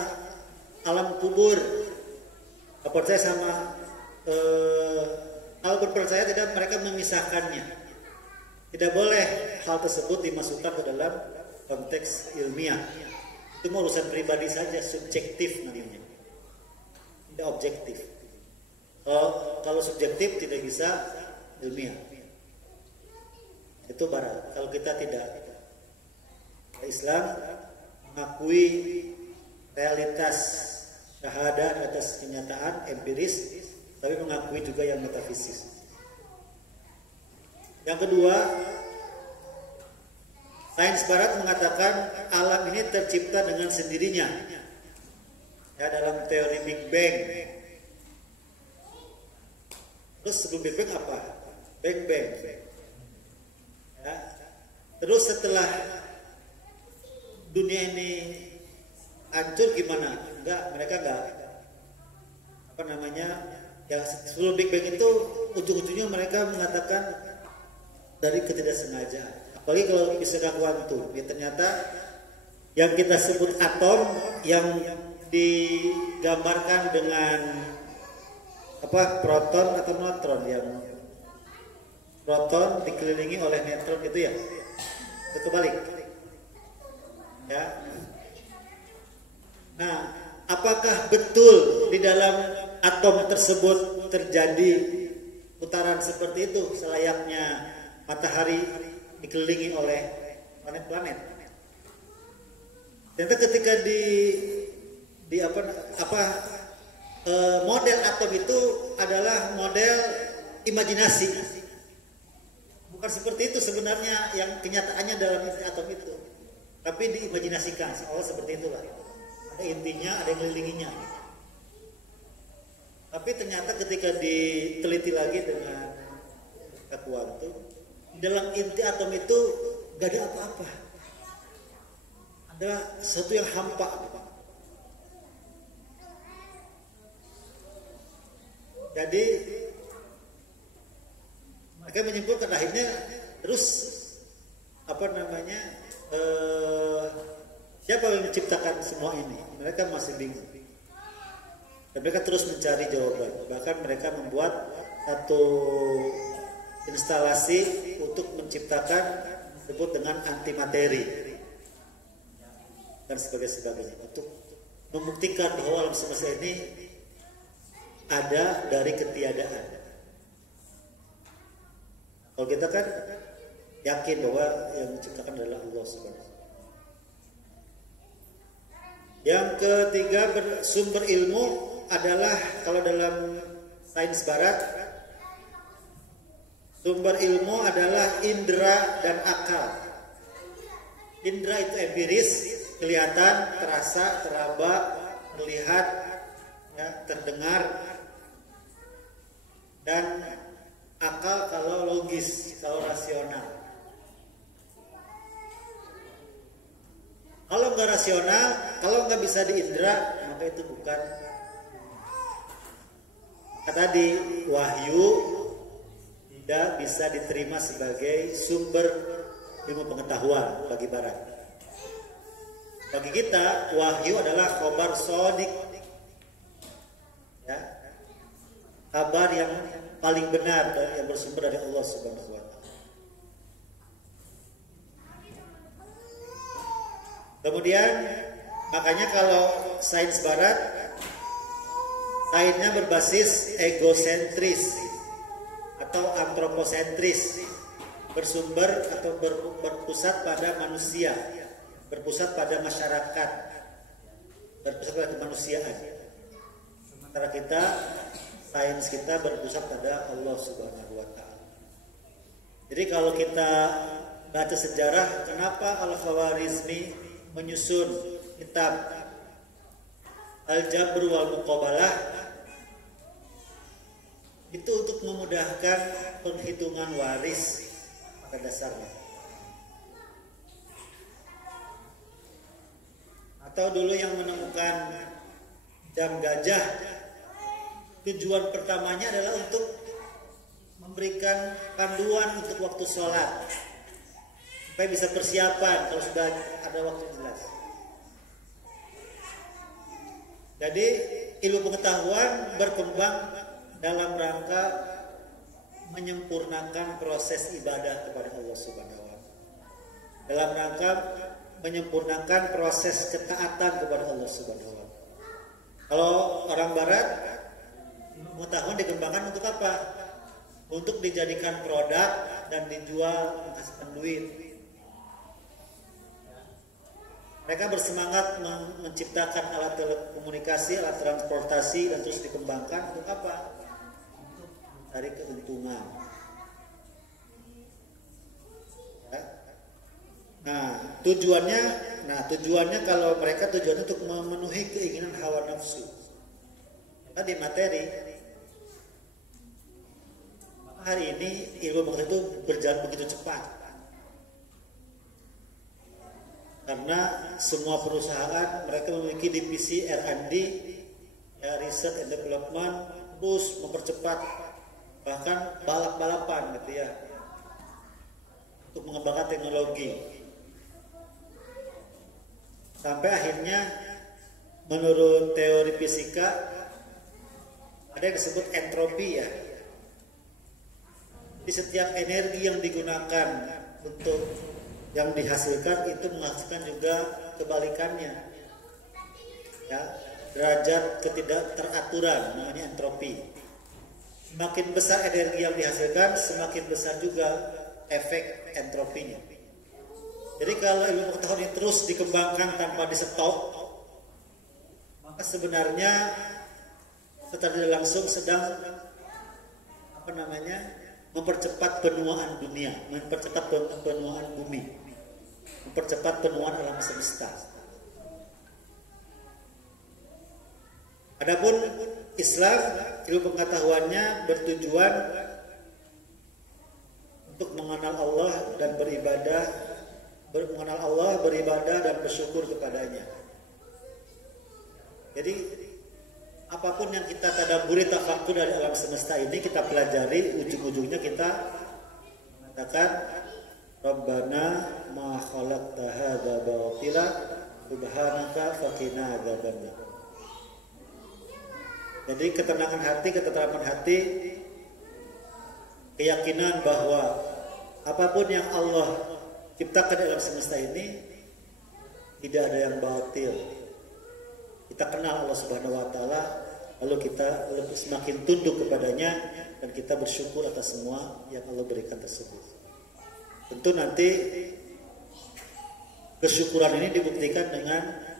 alam kubur, tidak percaya sama kalau berpercaya tidak, mereka memisahkannya. Tidak boleh hal tersebut dimasukkan ke dalam konteks ilmiah. Itu urusan pribadi saja, subjektif namanya, tidak objektif. Kalau subjektif tidak bisa ilmiah. Itu barat. Kalau kita tidak, Islam mengakui realitas syahadat atas kenyataan empiris, tapi mengakui juga yang metafisis. Yang kedua, sains barat mengatakan alam ini tercipta dengan sendirinya. Ya, dalam teori Big Bang. Terus sebelum Big Bang apa? Bang Bang. Ya. Terus setelah dunia ini hancur gimana? Mereka enggak. Ya, sebelum Big Bang itu ujung-ujungnya mereka mengatakan dari ketidaksengajaan. Apalagi kalau fisika kuantum, ya ternyata yang kita sebut atom yang digambarkan dengan proton atau neutron, yang proton dikelilingi oleh neutron itu ya, itu kebalik. Ya. Nah, apakah betul di dalam atom tersebut terjadi putaran seperti itu selayaknya matahari dikelilingi oleh planet-planet? Dan ketika model atom itu adalah model imajinasi, bukan seperti itu sebenarnya yang kenyataannya dalam atom itu, tapi diimajinasikan seolah seperti itulah, ada intinya, ada yang mengelilinginya. Tapi ternyata ketika diteliti lagi dengan kuantum, dalam inti atom itu gak ada apa-apa, ada sesuatu yang hampa. Jadi mereka menyimpulkan akhirnya terus siapa yang menciptakan semua ini? Mereka masih bingung. Dan mereka terus mencari jawaban. Bahkan mereka membuat satu instalasi untuk menciptakan disebut dengan antimateri dan sebagainya, untuk membuktikan bahwa alam semesta ini ada dari ketiadaan. Kalau kita kan yakin bahwa yang menciptakan adalah Allah Subhanahu. Yang ketiga, sumber ilmu adalah, kalau dalam sains barat, sumber ilmu adalah indera dan akal. Indera itu empiris, kelihatan, terasa, teraba, terlihat, ya, terdengar. Dan akal kalau logis, kalau rasional. Kalau nggak rasional, kalau nggak bisa diindra, maka itu bukan. Tadi wahyu tidak bisa diterima sebagai sumber ilmu pengetahuan bagi barat. Bagi kita, wahyu adalah khobar sodik, ya, kabar yang paling benar dan yang bersumber dari Allah Subhanahu wa Ta'ala. Kemudian makanya kalau sains barat, sainsnya berbasis egosentris atau antroposentris, bersumber atau berpusat pada manusia, berpusat pada masyarakat, berpusat pada kemanusiaan. Sementara kita, sains kita berpusat pada Allah Subhanahu wa Ta'ala. Jadi kalau kita baca sejarah, kenapa Al-Khawarizmi menyusun kitab Al-Jabr wal Muqabalah, itu untuk memudahkan penghitungan waris pada dasarnya. Atau dulu yang menemukan jam gajah, tujuan pertamanya adalah untuk memberikan panduan untuk waktu sholat, supaya bisa persiapan kalau sudah ada waktu jelas. Jadi ilmu pengetahuan berkembang dalam rangka menyempurnakan proses ibadah kepada Allah Subhanahu wa Ta'ala, dalam rangka menyempurnakan proses ketaatan kepada Allah Subhanahu wa Ta'ala. Kalau orang barat, pengetahuan dikembangkan untuk apa? Untuk dijadikan produk dan dijual menghasilkan duit. Mereka bersemangat menciptakan alat telekomunikasi, alat transportasi, dan terus dikembangkan untuk apa? Untuk mencari keuntungan. Ya. Tujuannya kalau mereka tujuannya untuk memenuhi keinginan hawa nafsu. Tadi materi. Hari ini ilmu pengetahuan itu berjalan begitu cepat. Karena semua perusahaan mereka memiliki divisi R&D, ya, research and development, terus mempercepat, bahkan balap-balapan gitu ya, untuk mengembangkan teknologi. Sampai akhirnya menurut teori fisika ada yang disebut entropi ya. Di setiap energi yang digunakan untuk yang dihasilkan itu menghasilkan juga kebalikannya, ya, derajat ketidakteraturan, namanya entropi. Semakin besar energi yang dihasilkan, semakin besar juga efek entropinya. Jadi kalau ilmu pengetahuan ini terus dikembangkan tanpa di stop, maka sebenarnya secara tidak langsung sedang mempercepat penuaan dunia, mempercepat penuaan bumi, mempercepat penuaan alam semesta. Adapun Islam, ilmu pengetahuannya bertujuan untuk mengenal Allah dan beribadah dan bersyukur kepadanya. Jadi apapun yang kita tadabburi, tafakur dari alam semesta ini kita pelajari, ujung-ujungnya kita mengatakan Rabbana ma khalaqta hadza batila subhanaka faqina adzabannar. Jadi ketenangan hati, ketetapan hati, keyakinan bahwa apapun yang Allah ciptakan dalam semesta ini tidak ada yang batil. Kita kenal Allah Subhanahu wa Ta'ala, lalu kita semakin tunduk kepadanya dan kita bersyukur atas semua yang Allah berikan tersebut. Tentu nanti kesyukuran ini dibuktikan dengan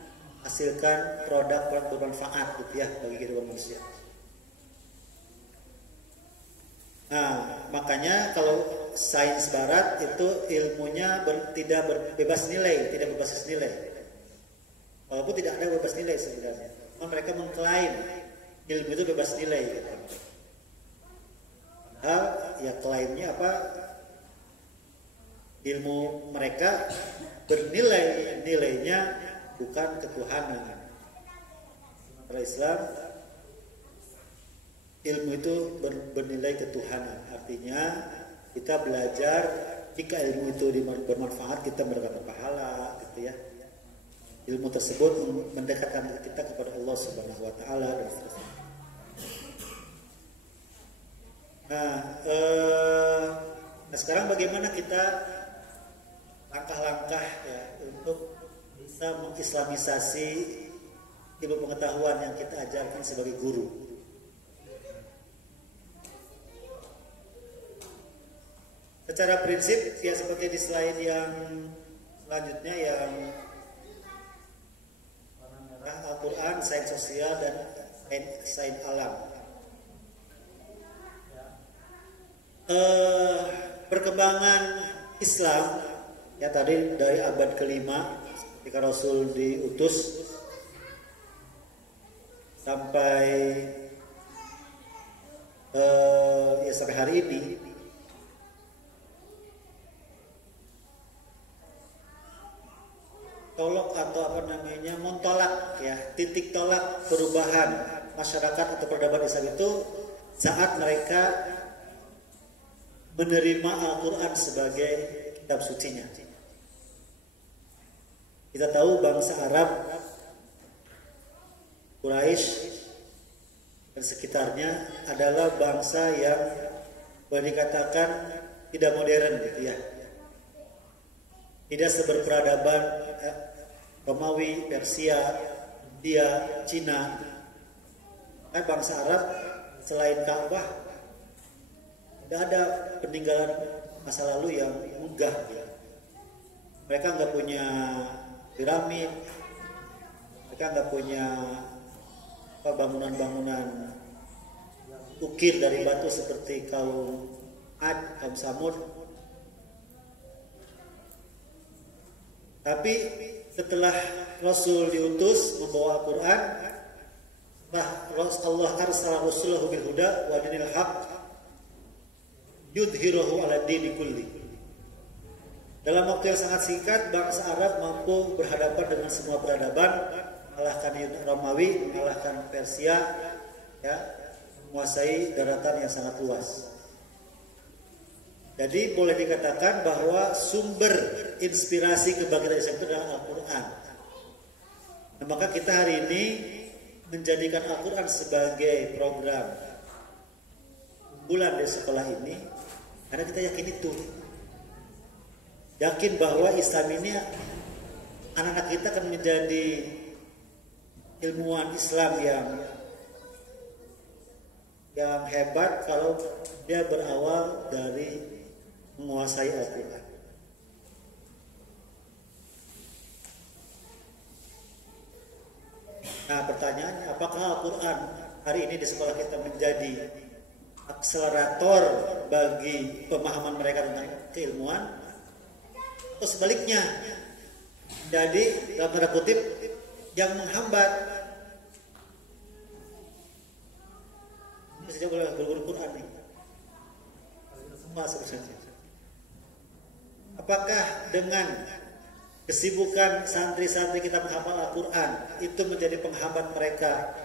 hasilkan produk bermanfaat gitu ya bagi kehidupan manusia. Nah, makanya kalau sains barat itu ilmunya tidak bebas nilai, tidak berbasis nilai. Walaupun tidak ada bebas nilai sebenarnya. Mereka mengklaim ilmu itu bebas nilai gitu. padahal ya klaimnya apa, ilmu mereka nilainya bukan ketuhanan. Para Islam ilmu itu bernilai ketuhanan, artinya kita belajar jika ilmu itu bermanfaat kita mendapatkan pahala gitu ya. Ilmu tersebut mendekatkan kita kepada Allah Subhanahu wa taala dan seterusnya. Nah, sekarang bagaimana kita langkah-langkah ya untuk bisa mengislamisasi ilmu pengetahuan yang kita ajarkan sebagai guru. Secara prinsip ya seperti di slide yang selanjutnya yang Al-Quran, sains sosial dan sains alam. Perkembangan Islam ya tadi dari abad kelima ketika Rasul diutus sampai sampai hari ini tolak atau apa namanya mentolak ya, titik tolak perubahan masyarakat atau peradaban Islam itu saat mereka menerima Al-Quran sebagai kitab sucinya. Kita tahu bangsa Arab, Quraisy dan sekitarnya adalah bangsa yang boleh dikatakan tidak modern gitu ya. Tidak seberperadaban Romawi, Persia, India, Cina. Bangsa Arab selain Ka'bah tidak ada peninggalan masa lalu yang megah ya. Mereka nggak punya piramid, mereka nggak punya bangunan-bangunan ukir dari batu seperti kaum Ad, kaum Samud. Tapi setelah Rasul diutus membawa Al-Quran, Allah arsala rasulahu bil huda wa dinil haq yudhhiruhu ala dini kulli. Dalam waktu yang sangat singkat bangsa Arab mampu berhadapan dengan semua peradaban, mengalahkan Romawi, mengalahkan Persia, ya, menguasai daratan yang sangat luas. Jadi boleh dikatakan bahwa sumber inspirasi kebangkitan Islam itu adalah Al-Quran. Nah, maka kita hari ini menjadikan Al-Quran sebagai program unggulan di sekolah ini karena kita yakin itu. Yakin bahwa Islam ini anak-anak kita akan menjadi ilmuwan Islam yang hebat kalau dia berawal dari menguasai Al-Quran. Nah, pertanyaannya, apakah Al-Quran hari ini di sekolah kita menjadi akselerator bagi pemahaman mereka tentang keilmuan, atau sebaliknya jadi dalam tanda kutip yang menghambat? Ini saja boleh guru Quran nih, semua sebenarnya. Apakah dengan kesibukan santri-santri kita menghafal Al-Quran itu menjadi penghambat mereka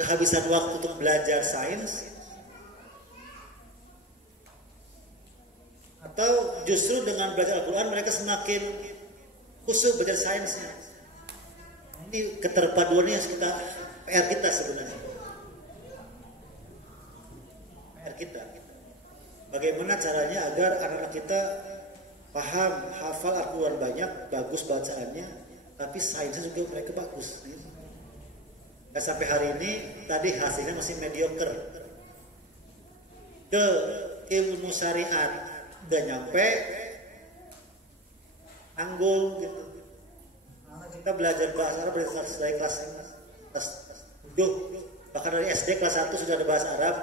kehabisan waktu untuk belajar sains? Atau justru dengan belajar Al-Quran mereka semakin khusyuk belajar sainsnya? Ini keterpaduannya PR kita sebenarnya. PR kita. Bagaimana caranya agar anak-anak kita paham, hafal Al-Quran banyak, bagus bacaannya, tapi sainsnya juga mereka bagus. Nah, sampai hari ini tadi hasilnya masih mediocre. Ke ilmu syariat udah nyampe, tanggung gitu. Kita belajar bahasa Arab dari kelas 7, bahkan dari SD kelas 1 sudah ada bahasa Arab.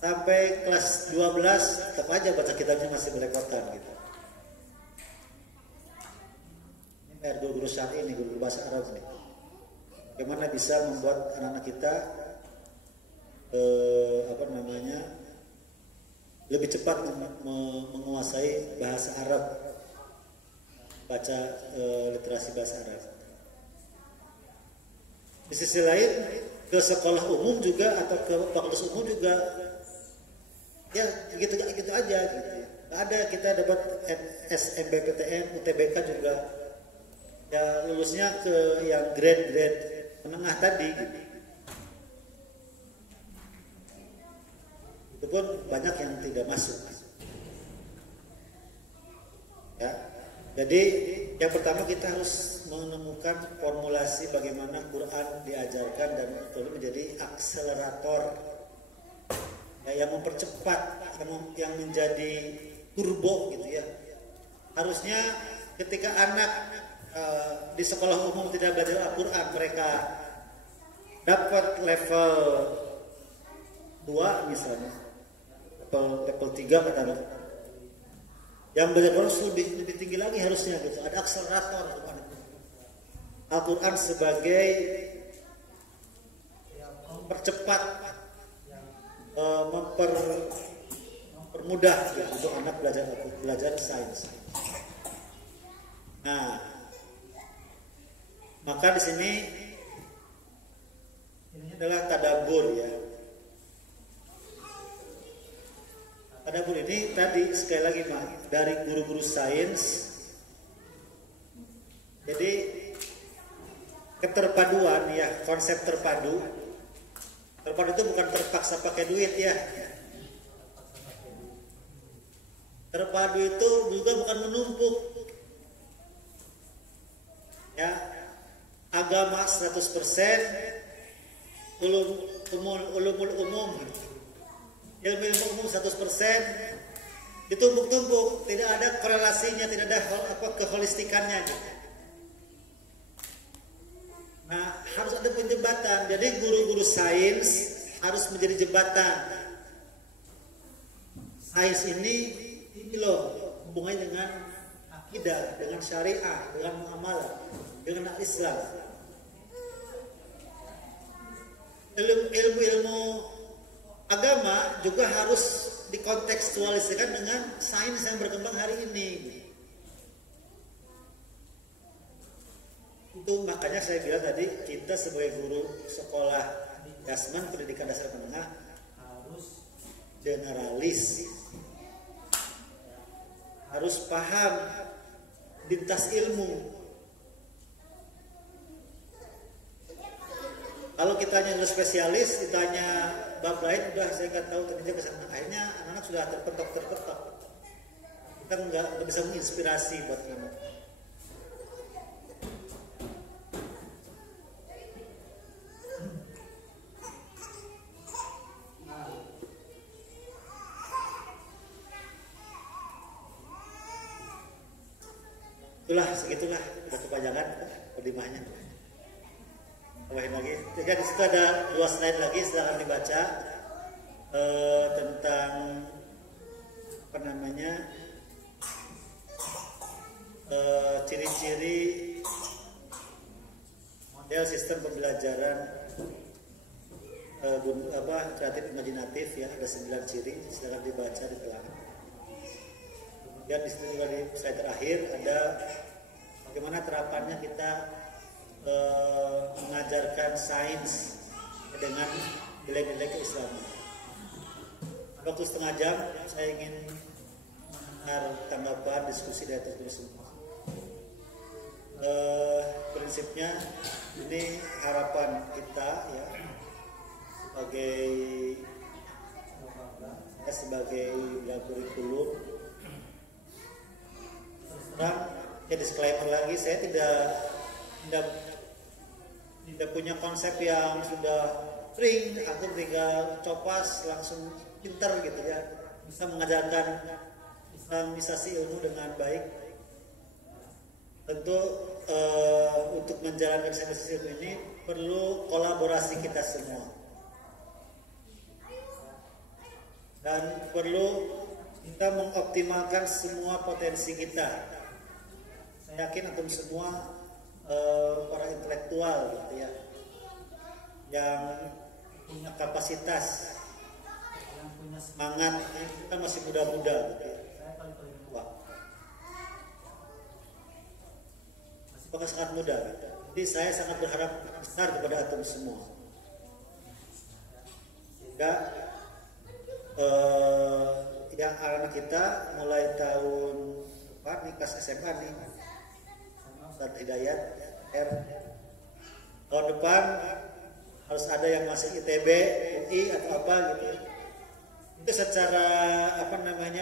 Sampai kelas 12 tetap aja baca kitabnya masih belepotan gitu. Ini guru syar'i ini, guru bahasa Arab nih. Bagaimana bisa membuat anak-anak kita apa namanya, lebih cepat menguasai bahasa Arab, baca literasi bahasa Arab. Di sisi lain ke sekolah umum juga atau ke fakultas umum juga ya gitu aja gitu. Ada kita dapat SNBPTN, UTBK juga ya lulusnya ke yang grade menengah tadi gitu. Itu pun banyak yang tidak masuk ya. Jadi yang pertama kita harus menemukan formulasi bagaimana Quran diajarkan dan perlu menjadi akselerator ya, yang mempercepat, yang menjadi turbo gitu ya. Harusnya ketika anak di sekolah umum tidak belajar Al-Quran, mereka dapat level 2 misalnya, level 3 katakan, yang belajar Quran lebih tinggi lagi harusnya gitu. Ada akselerator Al-Quran sebagai mempercepat, mempermudah gitu, untuk anak belajar sains. Nah, maka di sini ini adalah tadabbur ya. Tadabbur ini tadi sekali lagi dari guru-guru sains. Jadi keterpaduan ya, konsep terpadu. Terpadu itu bukan terpaksa pakai duit ya. Terpadu itu juga bukan menumpuk. Ya, agama 100%, ulumul umum, ilmu umum 100%, ditumpuk-tumpuk, tidak ada korelasinya, tidak ada keholistikannya gitu. Nah, harus ada penjembatan. Jadi guru-guru sains harus menjadi jembatan. Sains ini loh hubungannya dengan akidah, dengan syariah, dengan muamalah, dengan Islam. Ilmu agama juga harus dikontekstualisasikan dengan sains yang berkembang hari ini. Itu makanya saya bilang tadi, kita sebagai guru sekolah dasman pendidikan dasar menengah harus generalis, harus paham lintas ilmu. Kalau kita hanya spesialis, ditanya bab lain udah saya nggak tahu, ternyata kesana. Akhirnya anak-anak sudah terpetok. Kita nggak bisa menginspirasi buat anak. Itulah segitulah, udah kepanjangan pedimahnya. Tambahin lagi. Jadi di situ ada 2 slide lagi, silakan dibaca tentang apa namanya, ciri-ciri model sistem pembelajaran kreatif imajinatif ya, ada 9 ciri, silakan dibaca di belakang. Dan di situ juga di slide terakhir ada bagaimana terapannya kita mengajarkan sains dengan nilai-nilai keislaman. Waktu setengah jam, saya ingin mendengar tanggapan diskusi dari teman-teman semua. Prinsipnya ini harapan kita ya, sebagai kurikulum. Ya disclaimer lagi, saya tidak punya konsep yang sudah ring atau tinggal copas langsung pinter gitu ya, bisa mengajarkan islamisasi ilmu dengan baik. Tentu untuk menjalankan islamisasi ilmu ini perlu kolaborasi kita semua dan perlu kita mengoptimalkan semua potensi kita. Saya yakin antum semua para intelektual gitu ya, yang punya kapasitas, yang punya semangat, kita masih muda-muda gitu. Wah, masih sangat muda gitu. Jadi saya sangat berharap besar kepada antum semua. Sehingga yang anak kita mulai tahun depan nih kelas SMA nih, Ustaz Hidayat R, tahun depan harus ada yang masuk ITB, UI atau apa gitu. Itu secara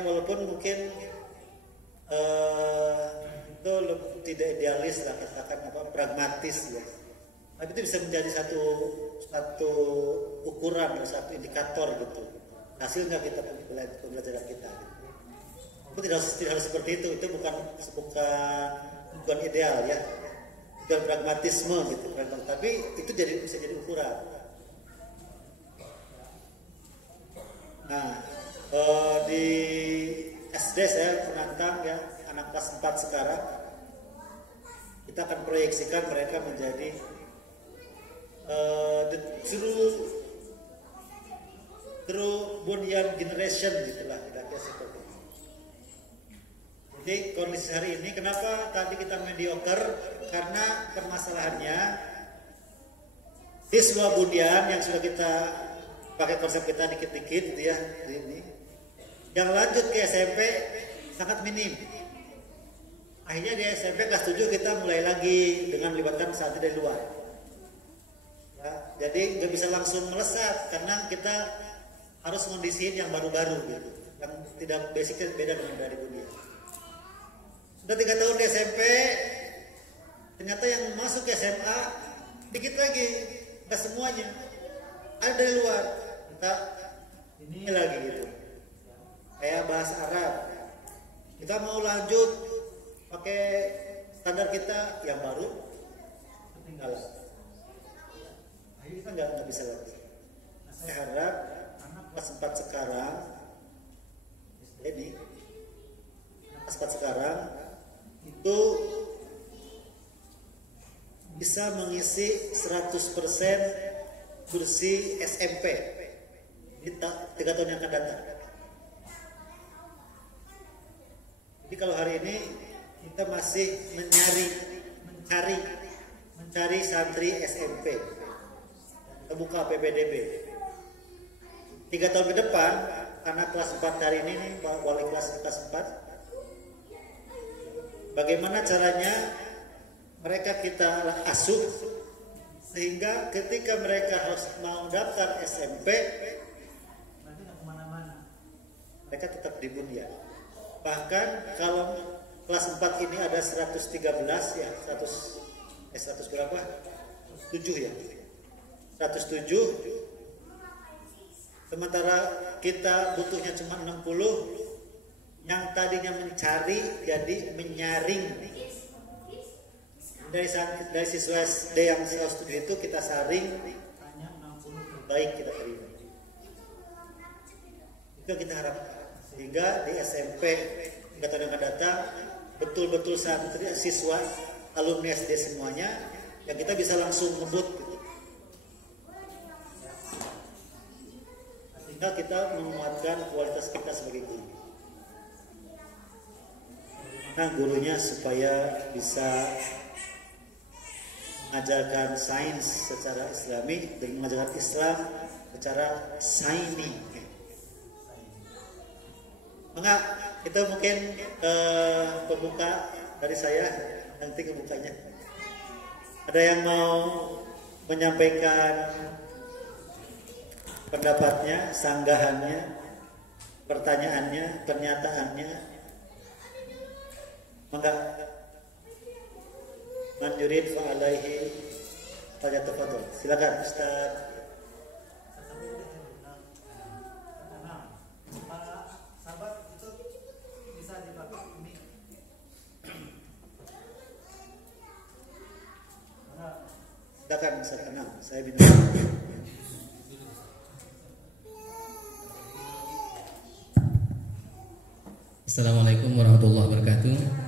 walaupun mungkin itu tidak idealis lah, katakan pragmatis ya. Tapi itu bisa menjadi satu ukuran, satu indikator gitu. Hasilnya kita pembelajaran kita. Itu tidak harus seperti itu bukan ideal ya. Bukan pragmatisme gitu. Tapi itu bisa jadi ukuran. Nah, di SD saya menantang ya anak kelas 4 sekarang. Kita akan proyeksikan mereka menjadi the true Bunyan generation gitulah, kira-kira seperti itu. Jadi kondisi hari ini kenapa tadi kita mediocre? Karena permasalahannya siswa Bunyan yang sudah kita pakai konsep kita dikit-dikit gitu ya ini, yang lanjut ke SMP sangat minim. Akhirnya di SMP kelas 7 kita mulai lagi dengan melibatkan santri dari luar. Ya, jadi nggak bisa langsung melesat karena kita harus mengondisiin yang baru-baru gitu, yang tidak basicnya beda dengan dari dunia. Sudah 3 tahun di SMP, ternyata yang masuk ke SMA dikit lagi, nggak semuanya, ada dari luar. Kita ini lagi gitu, kayak bahasa Arab, kita mau lanjut pakai standar kita yang baru, ketinggalan. Akhirnya kita nggak bisa lagi. Saya harap kelas 4 sekarang ini kelas 4 sekarang itu bisa mengisi 100% kursi SMP di 3 tahun yang akan datang. Jadi kalau hari ini kita masih mencari santri SMP, kita buka PPDB. 3 tahun ke depan, anak kelas 4 hari ini nih, wali kelas 4, bagaimana caranya mereka kita asuh sehingga ketika mereka harus mau daftar SMP, mereka tetap di Bunyan. Bahkan kalau kelas 4 ini ada 113 ya, 100 berapa? 7 ya. 107. Sementara kita butuhnya cuma 60, yang tadinya mencari jadi menyaring. Dari siswa SD yang 107 itu kita saring hanya 60 terbaik kita terima. Itu kita harapkan. Sehingga di SMP yang akan datang betul-betul santri, siswa, alumni SD semuanya yang kita bisa langsung ngebut gitu. Sehingga kita menguatkan kualitas kita sebagai guru. Nah, gurunya supaya bisa mengajarkan sains secara Islami dan mengajarkan Islam secara saini. Enggak, itu mungkin pembuka dari saya, nanti kebukanya. Ada yang mau menyampaikan pendapatnya, sanggahannya, pertanyaannya, pernyataannya? Maka man yurid fa alaihi falyatafadhal. Silakan Ustaz. Sahabat itu bisa dipakai ini. Silakan Ustaz Anam, saya minum. Assalamualaikum warahmatullahi wabarakatuh.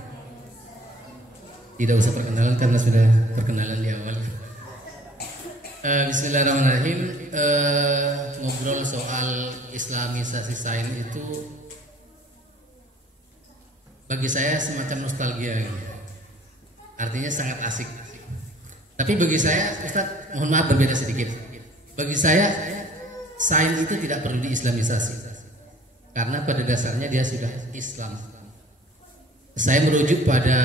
Tidak usah perkenalan karena sudah perkenalan di awal. Bismillahirrahmanirrahim. Ngobrol soal islamisasi sains itu bagi saya semacam nostalgia, artinya sangat asik. Tapi bagi saya, Ustaz, mohon maaf berbeda sedikit. Bagi saya, sains itu tidak perlu diislamisasi, karena pada dasarnya dia sudah Islam. Saya merujuk pada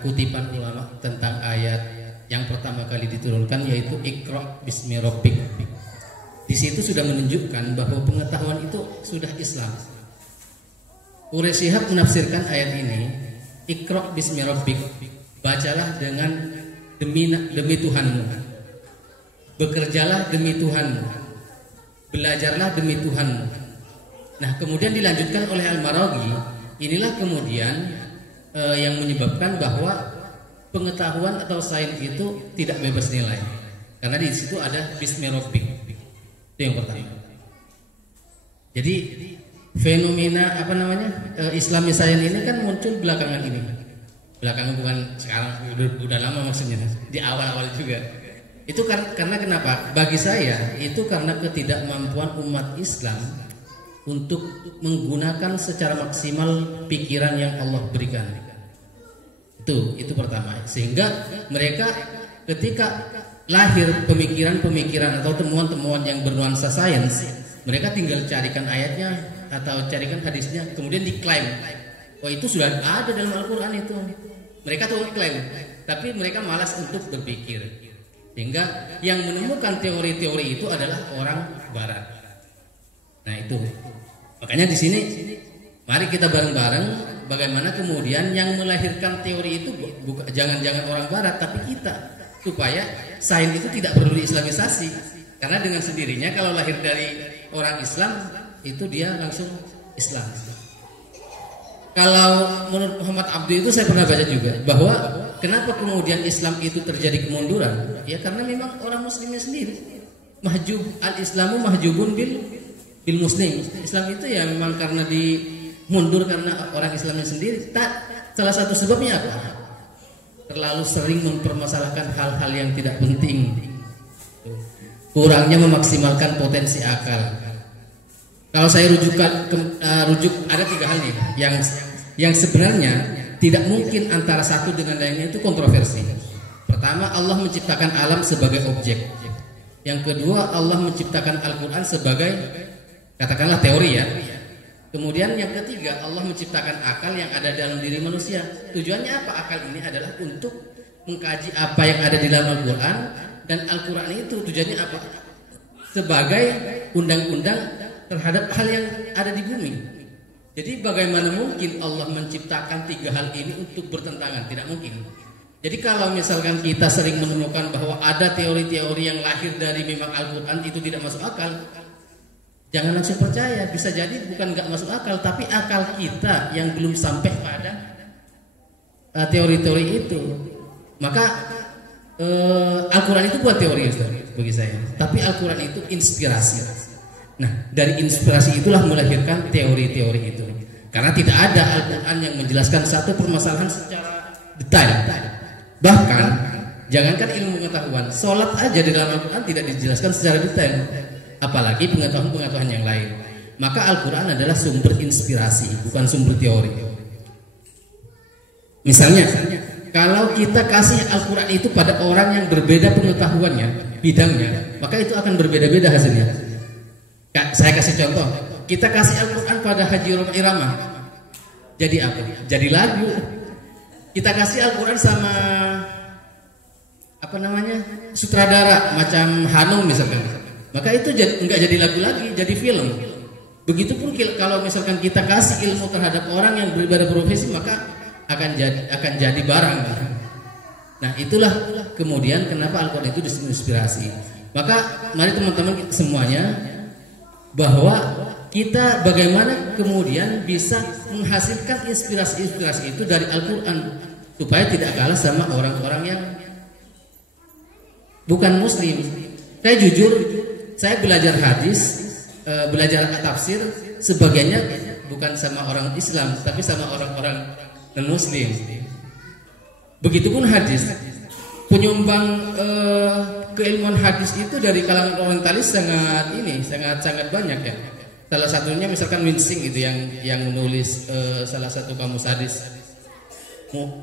kutipan ulama tentang ayat yang pertama kali diturunkan, yaitu Iqra bismi rabbik. Di situ sudah menunjukkan bahwa pengetahuan itu sudah Islam. Quraisy Shihab menafsirkan ayat ini, Iqra bismi rabbik, bacalah dengan demi Tuhanmu, bekerjalah demi Tuhanmu, belajarlah demi Tuhanmu. Nah, kemudian dilanjutkan oleh Al-Maraghi. Inilah kemudian yang menyebabkan bahwa pengetahuan atau sains itu tidak bebas nilai, karena di situ ada bismi rabbik. Itu yang pertama. Jadi fenomena Islami sains ini kan muncul belakangan ini. Belakangan bukan sekarang, udah lama maksudnya. Di awal-awal juga. Itu karena kenapa? Bagi saya itu karena ketidakmampuan umat Islam untuk menggunakan secara maksimal pikiran yang Allah berikan. Itu pertama. Sehingga mereka ketika lahir pemikiran-pemikiran atau temuan-temuan yang bernuansa sains, mereka tinggal carikan ayatnya atau carikan hadisnya, kemudian diklaim, oh itu sudah ada dalam Al-Quran itu. Mereka tuh klaim, tapi mereka malas untuk berpikir. Sehingga yang menemukan teori-teori itu adalah orang Barat. Nah itu, makanya di sini mari kita bareng-bareng bagaimana kemudian yang melahirkan teori itu jangan-jangan orang Barat, tapi kita, supaya sains itu tidak perlu diislamisasi. Karena dengan sendirinya kalau lahir dari orang Islam itu dia langsung Islam. Kalau menurut Muhammad Abdu itu saya pernah baca juga bahwa kenapa kemudian Islam itu terjadi kemunduran? Ya karena memang orang Muslimnya sendiri mahjub, al-Islamu mahjubun bil Muslim. Islam itu ya memang karena mundur karena orang Islamnya sendiri. Salah satu sebabnya apa? Terlalu sering mempermasalahkan hal-hal yang tidak penting. Kurangnya memaksimalkan potensi akal. Kalau saya rujuk ada 3 hal nih yang sebenarnya tidak mungkin antara satu dengan lainnya, itu kontroversi. Pertama, Allah menciptakan alam sebagai objek. Yang kedua, Allah menciptakan Al-Quran sebagai katakanlah teori ya. Kemudian yang ketiga, Allah menciptakan akal yang ada dalam diri manusia. Tujuannya apa? Akal ini adalah untuk mengkaji apa yang ada di dalam Al-Quran, dan Al-Quran itu tujuannya apa? Sebagai undang-undang terhadap hal yang ada di bumi. Jadi bagaimana mungkin Allah menciptakan 3 hal ini untuk bertentangan? Tidak mungkin. Jadi kalau misalkan kita sering menemukan bahwa ada teori-teori yang lahir dari memang Al-Quran itu tidak masuk akal, jangan langsung percaya. Bisa jadi bukan nggak masuk akal, tapi akal kita yang belum sampai pada teori-teori itu. Maka Al-Quran itu bukan teori, Ustaz, bagi saya. Tapi Al-Quran itu inspirasi. Nah, dari inspirasi itulah melahirkan teori-teori itu. Karena tidak ada Al-Quran yang menjelaskan satu permasalahan secara detail. Bahkan, jangankan ilmu pengetahuan, sholat aja di dalam Al-Quran tidak dijelaskan secara detail. Apalagi pengetahuan-pengetahuan yang lain. Maka Al-Quran adalah sumber inspirasi, bukan sumber teori. Misalnya, kalau kita kasih Al-Quran itu pada orang yang berbeda pengetahuannya, bidangnya, maka itu akan berbeda-beda hasilnya. Saya kasih contoh, kita kasih Al-Quran pada Haji Roma Irama, jadi apa? Jadi lagu. Kita kasih Al-Quran sama sutradara macam Hanum misalkan, maka itu nggak jadi lagu lagi, jadi film. Begitupun kalau misalkan kita kasih ilmu terhadap orang yang berbeda profesi, maka akan jadi barang. Nah itulah kemudian kenapa Al-Quran itu diinspirasi. Maka mari teman-teman semuanya, bahwa kita bagaimana kemudian bisa menghasilkan inspirasi-inspirasi itu dari Al-Quran, supaya tidak kalah sama orang-orang yang bukan Muslim. Saya jujur, saya belajar hadis, belajar tafsir, sebagiannya bukan sama orang Islam, tapi sama orang-orang non-Muslim. Begitupun hadis. penyumbang keilmuan hadis itu dari kalangan orientalis sangat banyak ya. Salah satunya misalkan Winsing gitu yang menulis salah satu kamus hadis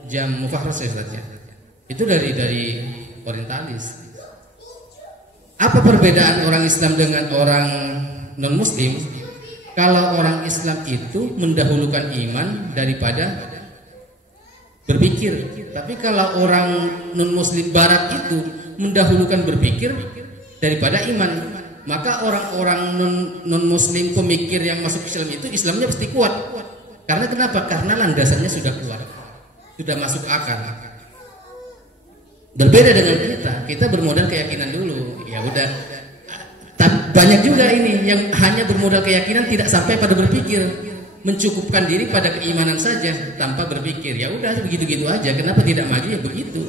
Jam Mufakhras ya Ustaz ya. Itu dari orientalis. Apa perbedaan orang Islam dengan orang non muslim? Kalau orang Islam itu mendahulukan iman daripada berpikir. Tapi kalau orang non muslim barat itu mendahulukan berpikir daripada iman. Maka orang-orang non muslim pemikir yang masuk Islam itu Islamnya pasti kuat. Karena kenapa? Karena landasannya sudah kuat. Sudah masuk akal. Berbeda dengan kita bermodal keyakinan dulu. Ya udah. Banyak juga ini yang hanya bermodal keyakinan tidak sampai pada berpikir, mencukupkan diri pada keimanan saja tanpa berpikir. Ya udah begitu-gitu aja. Kenapa tidak maju ya begitu?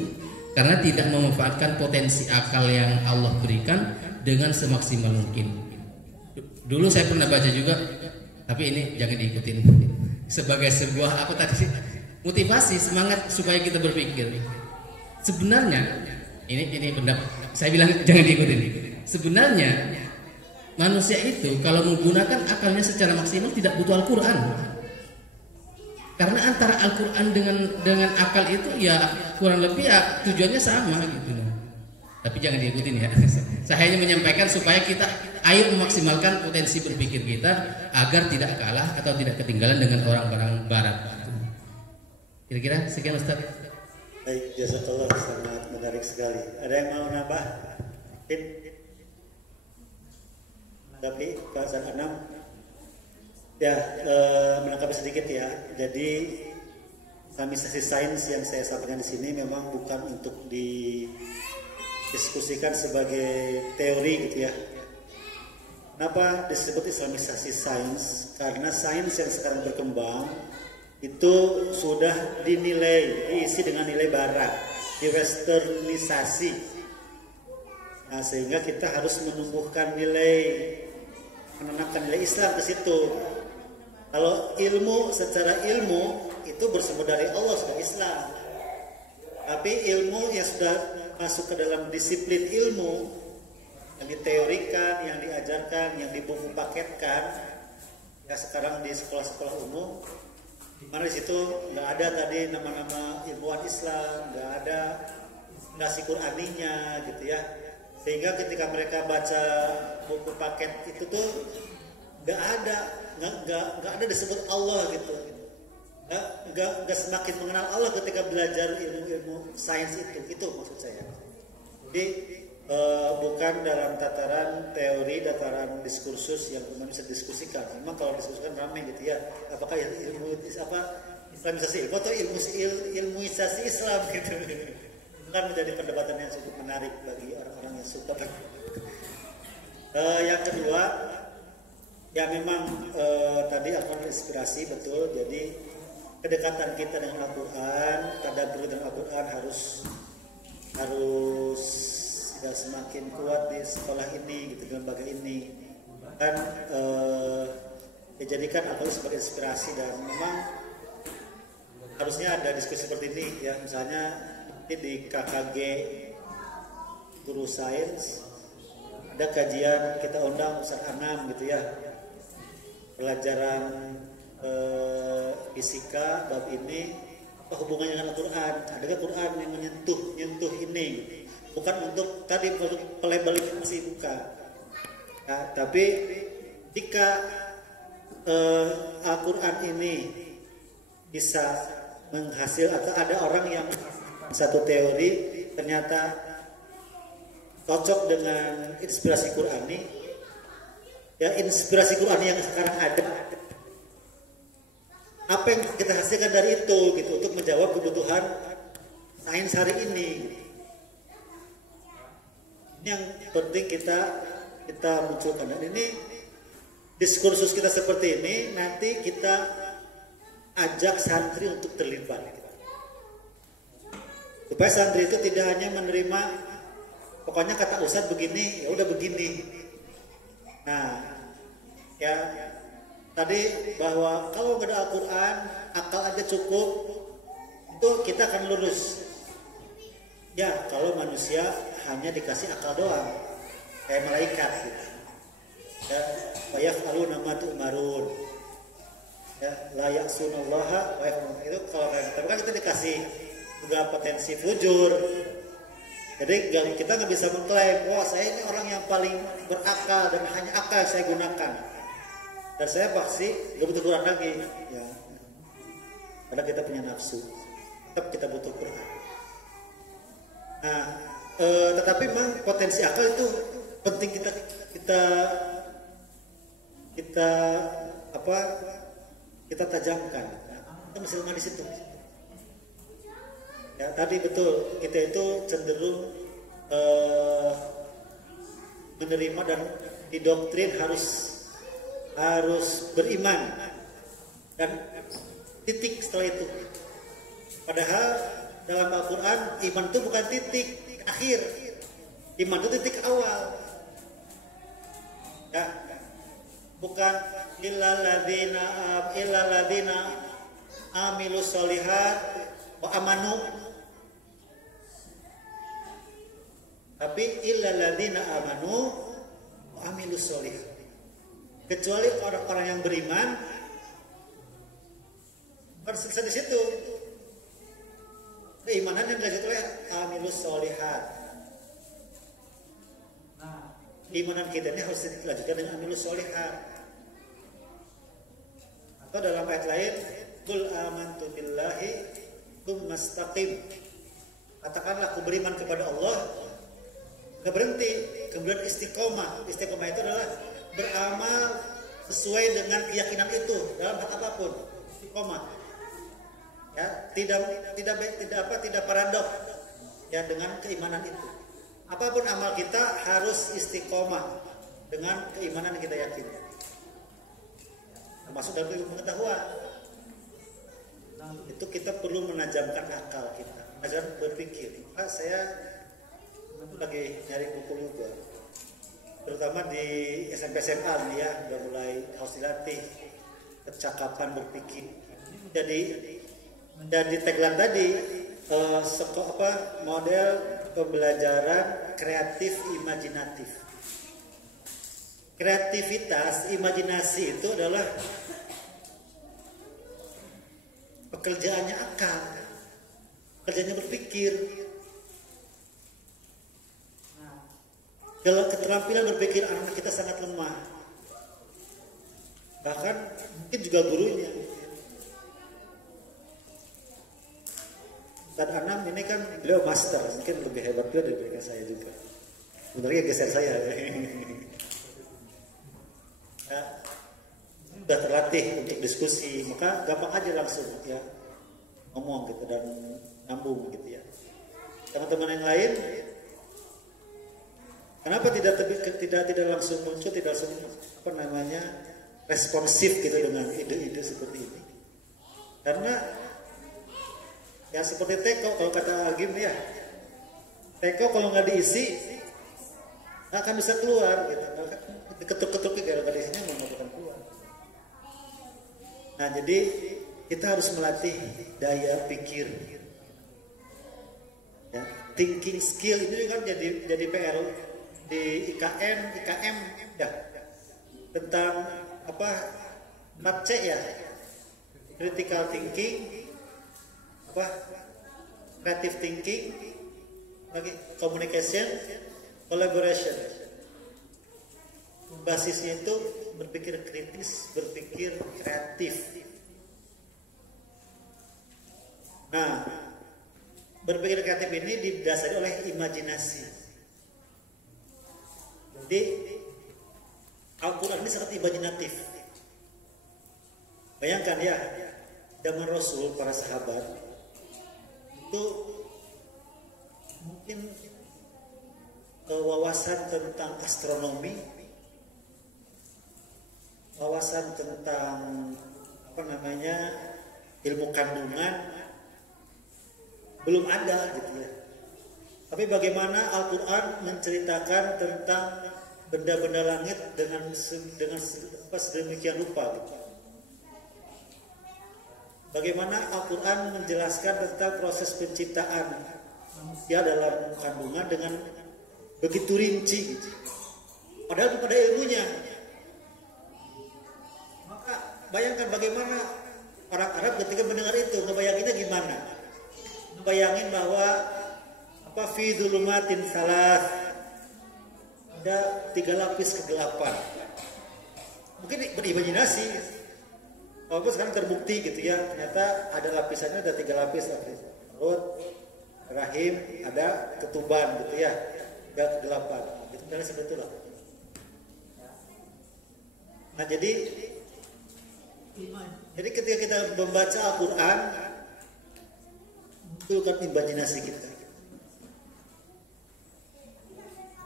Karena tidak memanfaatkan potensi akal yang Allah berikan dengan semaksimal mungkin. Dulu saya pernah baca juga, tapi ini jangan diikutin. Sebagai sebuah apa tadi motivasi semangat supaya kita berpikir. Sebenarnya ini pendapat saya bilang jangan diikutin. Sebenarnya manusia itu kalau menggunakan akalnya secara maksimal tidak butuh Al-Quran. Karena antara Al-Quran dengan akal itu ya kurang lebih ya tujuannya sama gitu. Tapi jangan diikutin ya. Saya hanya menyampaikan supaya kita ayo memaksimalkan potensi berpikir kita agar tidak kalah atau tidak ketinggalan dengan orang-orang barat. Kira-kira sekian Ustaz. Baik, jazakallah, sangat menarik sekali. Ada yang mau nambah? Tapi Pak Anam ya menanggapi sedikit ya. Jadi kamisasi sains yang saya sampaikan di sini memang bukan untuk didiskusikan sebagai teori gitu ya. Kenapa disebut Islamisasi sains? Karena sains yang sekarang berkembang itu sudah diisi dengan nilai barat, di westernisasi. Nah, sehingga kita harus menumbuhkan menanamkan nilai Islam ke situ. Kalau secara ilmu itu bersumber dari Allah sudah Islam. Tapi ilmu yang sudah masuk ke dalam disiplin ilmu yang diteorikan, yang diajarkan, yang dibuku paketkan, ya sekarang di sekolah-sekolah umum, di mana di situ nggak ada tadi nama-nama ilmuwan Islam, nggak ada nasi Qur'aninya gitu ya. Sehingga ketika mereka baca buku paket itu tuh nggak ada disebut Allah gitu. Nggak semakin mengenal Allah ketika belajar ilmu sains itu maksud saya. Jadi bukan dalam tataran teori, tataran diskursus yang kemudian bisa didiskusikan. Memang kalau diskusikan ramai gitu ya. Apakah Islamisasi ilmu atau ilmuisasi Islam gitu. Kan menjadi perdebatan yang cukup menarik bagi orang-orang yang suka. Yang kedua, ya memang tadi akan inspirasi betul. Jadi kedekatan kita dengan Al-Quran, tadabbur dengan Al-Quran harus sudah semakin kuat di sekolah ini, gitu, di lembaga ini. Kan dijadikan Al-Quran sebagai inspirasi dan memang harusnya ada diskusi seperti ini ya, misalnya di KKG Guru Sains ada kajian kita undang Ustaz Anam gitu ya, pelajaran fisika bab ini apa hubungannya dengan Al-Quran, adakah Quran yang menyentuh ini, bukan untuk tadi pelebalisasi bukan ya, tapi jika Al-Quran ini bisa menghasil atau ada orang yang satu teori ternyata cocok dengan inspirasi Qurani ya, inspirasi Qurani yang sekarang ada, apa yang kita hasilkan dari itu gitu untuk menjawab kebutuhan sains hari ini. Ini yang penting kita munculkan, dan ini diskursus kita seperti ini nanti kita ajak santri untuk terlibat supaya santri itu tidak hanya menerima pokoknya kata Ustadz begini ya udah begini. Nah ya tadi bahwa kalau nggak ada Al-Quran akal aja cukup, itu kita akan lurus ya. Kalau manusia hanya dikasih akal doang, kayak malaikat gitu. Ya, wa yaf'aluna ma tu'marun. Ya, la ya'sunallaha wa yaf'aluna, itu kalau tapi kan kita dikasih juga potensi fujur. Jadi kita nggak bisa mengklaim, wah saya ini orang yang paling berakal dan hanya akal yang saya gunakan. Dan saya pasti nggak butuh Quran lagi. Ya. Karena kita punya nafsu, tetap kita butuh Quran. Nah, tetapi memang potensi akal itu penting kita tajamkan. Kita mesti lemah di situ. Ya, tadi betul kita itu cenderung menerima dan didoktrin harus beriman dan titik setelah itu. Padahal dalam Al-Quran iman itu bukan titik akhir, iman itu titik awal. Ya, bukan illal ladzina amilus solihat wa amanu, tapi illal ladzina amanu wa amilus solihat, kecuali orang-orang yang beriman. Harus selesai di situ. Keimanan yang dilanjut oleh amilus solihat. Nah, keimanan kita ini harus dilanjutkan dengan amilus solihat. Atau dalam ayat lain, qul amantu billahi tsumastaqim. Katakanlah aku beriman kepada Allah. Enggak berhenti, kemudian istiqomah. Istiqomah itu adalah beramal sesuai dengan keyakinan itu dalam hal apapun. Istiqomah. Ya, tidak paradok ya dengan keimanan itu. Apapun amal kita harus istiqomah dengan keimanan yang kita yakini. Termasuk dalam ilmu pengetahuan. Itu kita perlu menajamkan akal kita, menajamkan berpikir. Saya lagi nyari buku juga, terutama di SMP SMA nih ya, udah mulai harus dilatih kecakapan berpikir. Jadi dan di tagline tadi model pembelajaran kreatif imajinatif. Kreativitas, imajinasi itu adalah pekerjaannya akal, pekerjaannya berpikir. Kalau keterampilan berpikir anak-anak kita sangat lemah, bahkan mungkin juga gurunya. Dan Anam ini kan beliau master, mungkin lebih hebat beliau daripada saya juga. Sebenarnya geser saya. Ya, udah terlatih untuk diskusi, maka gampang aja langsung ya ngomong gitu dan nyambung gitu ya. Teman-teman yang lain, kenapa tidak langsung muncul, tidak langsung responsif gitu dengan ide-ide seperti ini? Karena ya seperti teko, kalau kata Agim ya, teko kalau nggak diisi nggak akan bisa keluar gitu. Ketuk-ketuk gara-gara isinya nggak akan keluar. Nah, jadi kita harus melatih daya pikir. Ya, thinking skill itu kan jadi PR di IKM ya, tentang apa 4C ya, critical thinking, creative thinking, lagi communication, collaboration. Basisnya itu berpikir kritis, berpikir kreatif. Nah, berpikir kreatif ini didasari oleh imajinasi. Jadi Al-Quran ini sangat imajinatif. Bayangkan ya, zaman Rasul, para sahabat itu mungkin wawasan tentang astronomi, wawasan tentang ilmu kandungan belum ada gitu ya. Tapi bagaimana Al-Quran menceritakan tentang benda-benda langit dengan sedemikian rupa gitu. Bagaimana Al-Quran menjelaskan tentang proses penciptaan ya dalam kandungan dengan begitu rinci, padahal pada ilmunya. Maka bayangkan bagaimana orang Arab ketika mendengar itu, ngebayanginnya gimana? Ngebayangin bahwa fi dzulumatin salas, ada 3 lapis kegelapan. Mungkin berimajinasi, walaupun sekarang terbukti gitu ya, ternyata ada lapisannya, ada 3 lapis, perut, rahim, ada ketuban gitu ya, ada kegelapan. Itu sebenarnya seperti itulah. Nah jadi ketika kita membaca Al-Quran, munculkan imajinasi kita.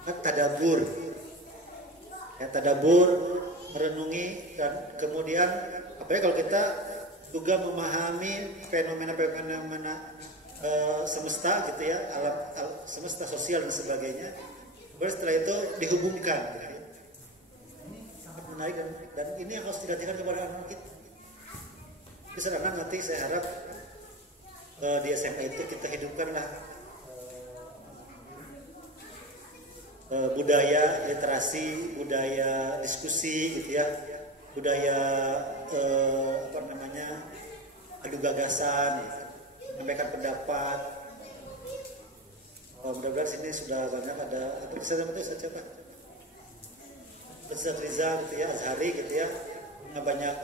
Tadabur, ya, tadabur, merenungi, dan kemudian apalagi kalau kita juga memahami fenomena-fenomena semesta gitu ya, alam semesta sosial dan sebagainya. Kemudian setelah itu dihubungkan. Gitu. Ini sangat menarik dan ini yang harus dilatihkan kepada anak kita. Bisa nanti saya harap di SMA itu kita hidupkanlah budaya literasi, budaya diskusi gitu ya, budaya adu gagasan, menyampaikan pendapat. Mudah-mudahan sini sudah banyak ada bisa itu saya coba Ustaz Riza gitu ya, Azhari gitu ya, banyak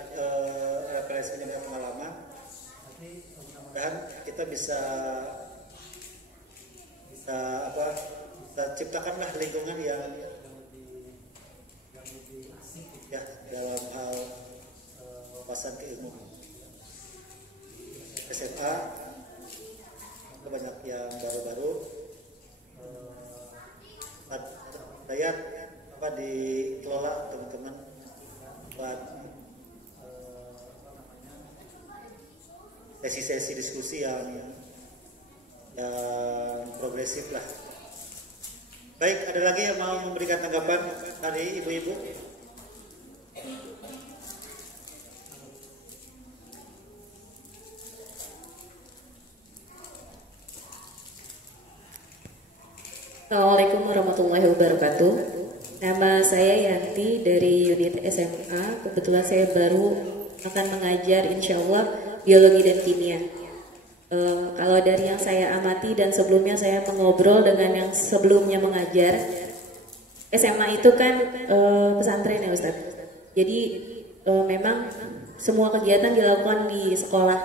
referensi dan pengalaman. Mudah-mudahan kita bisa ciptakanlah lingkungan yang asik ya dalam hal wawasan keilmuan. SMA banyak yang baru-baru dayat dikelola teman-teman buat sesi-sesi diskusi yang progresif lah. Baik, ada lagi yang mau memberikan tanggapan dari ibu-ibu? Assalamualaikum warahmatullahi wabarakatuh. Nama saya Yanti dari unit SMA. Kebetulan saya baru akan mengajar insya Allah biologi dan kimia. Kalau dari yang saya amati dan sebelumnya saya mengobrol dengan yang sebelumnya mengajar, SMA itu kan pesantren ya Ustaz. Jadi memang semua kegiatan dilakukan di sekolah.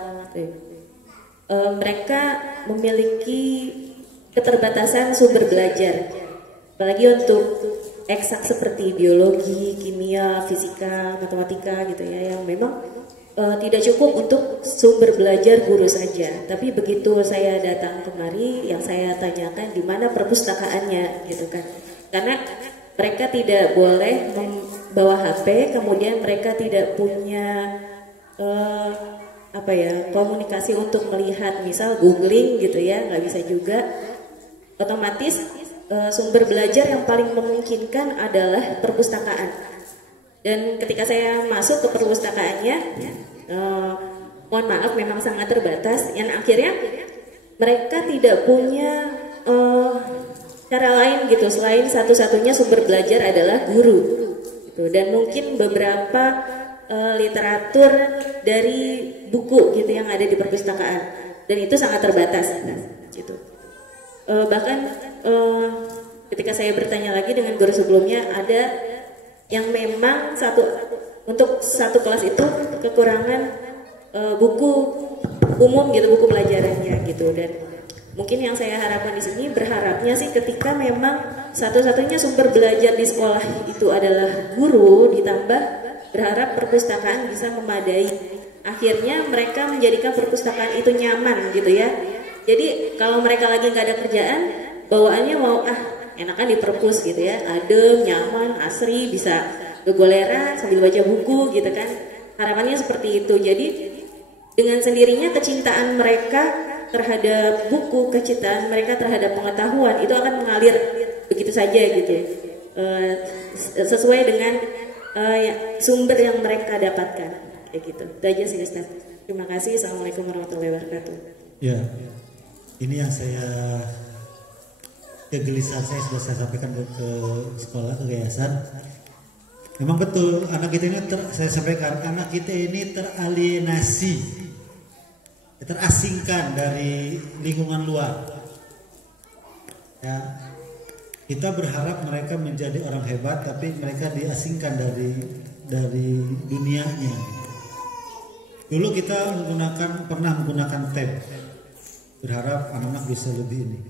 Mereka memiliki keterbatasan sumber belajar, apalagi untuk eksak seperti biologi, kimia, fisika, matematika gitu ya, yang memang tidak cukup untuk sumber belajar guru saja. Tapi begitu saya datang kemari, yang saya tanyakan di mana perpustakaannya gitu kan, karena mereka tidak boleh membawa HP, kemudian mereka tidak punya komunikasi untuk melihat, misal googling gitu ya, nggak bisa juga. Otomatis sumber belajar yang paling memungkinkan adalah perpustakaan. Dan ketika saya masuk ke perpustakaannya, mohon maaf memang sangat terbatas. Yang akhirnya mereka tidak punya cara lain gitu selain satu-satunya sumber belajar adalah guru. Gitu. Dan mungkin beberapa literatur dari buku gitu yang ada di perpustakaan. Dan itu sangat terbatas. Gitu. Bahkan ketika saya bertanya lagi dengan guru sebelumnya, ada yang memang untuk satu kelas itu kekurangan buku umum gitu, buku pelajarannya gitu. Dan mungkin yang saya harapkan di sini, berharapnya sih ketika memang satu-satunya sumber belajar di sekolah itu adalah guru, ditambah berharap perpustakaan bisa memadai. Akhirnya mereka menjadikan perpustakaan itu nyaman gitu ya. Jadi kalau mereka lagi nggak ada kerjaan, bawaannya mau enakan di perpus gitu ya, adem, nyaman, asri, bisa begoleran sambil baca buku gitu kan. Harapannya seperti itu. Jadi dengan sendirinya kecintaan mereka terhadap buku, kecintaan mereka terhadap pengetahuan itu akan mengalir begitu saja gitu, sesuai dengan sumber yang mereka dapatkan kayak gitu. Itu aja sih Ustaz. Terima kasih. Assalamualaikum warahmatullahi wabarakatuh. Ya, ini yang saya kegelisahan saya sudah saya sampaikan ke sekolah, ke yayasan. Memang betul anak kita ini saya sampaikan anak kita ini teralienasi, terasingkan dari lingkungan luar. Ya, kita berharap mereka menjadi orang hebat, tapi mereka diasingkan dari dunianya. Dulu kita pernah menggunakan tab, berharap anak-anak bisa lebih ini.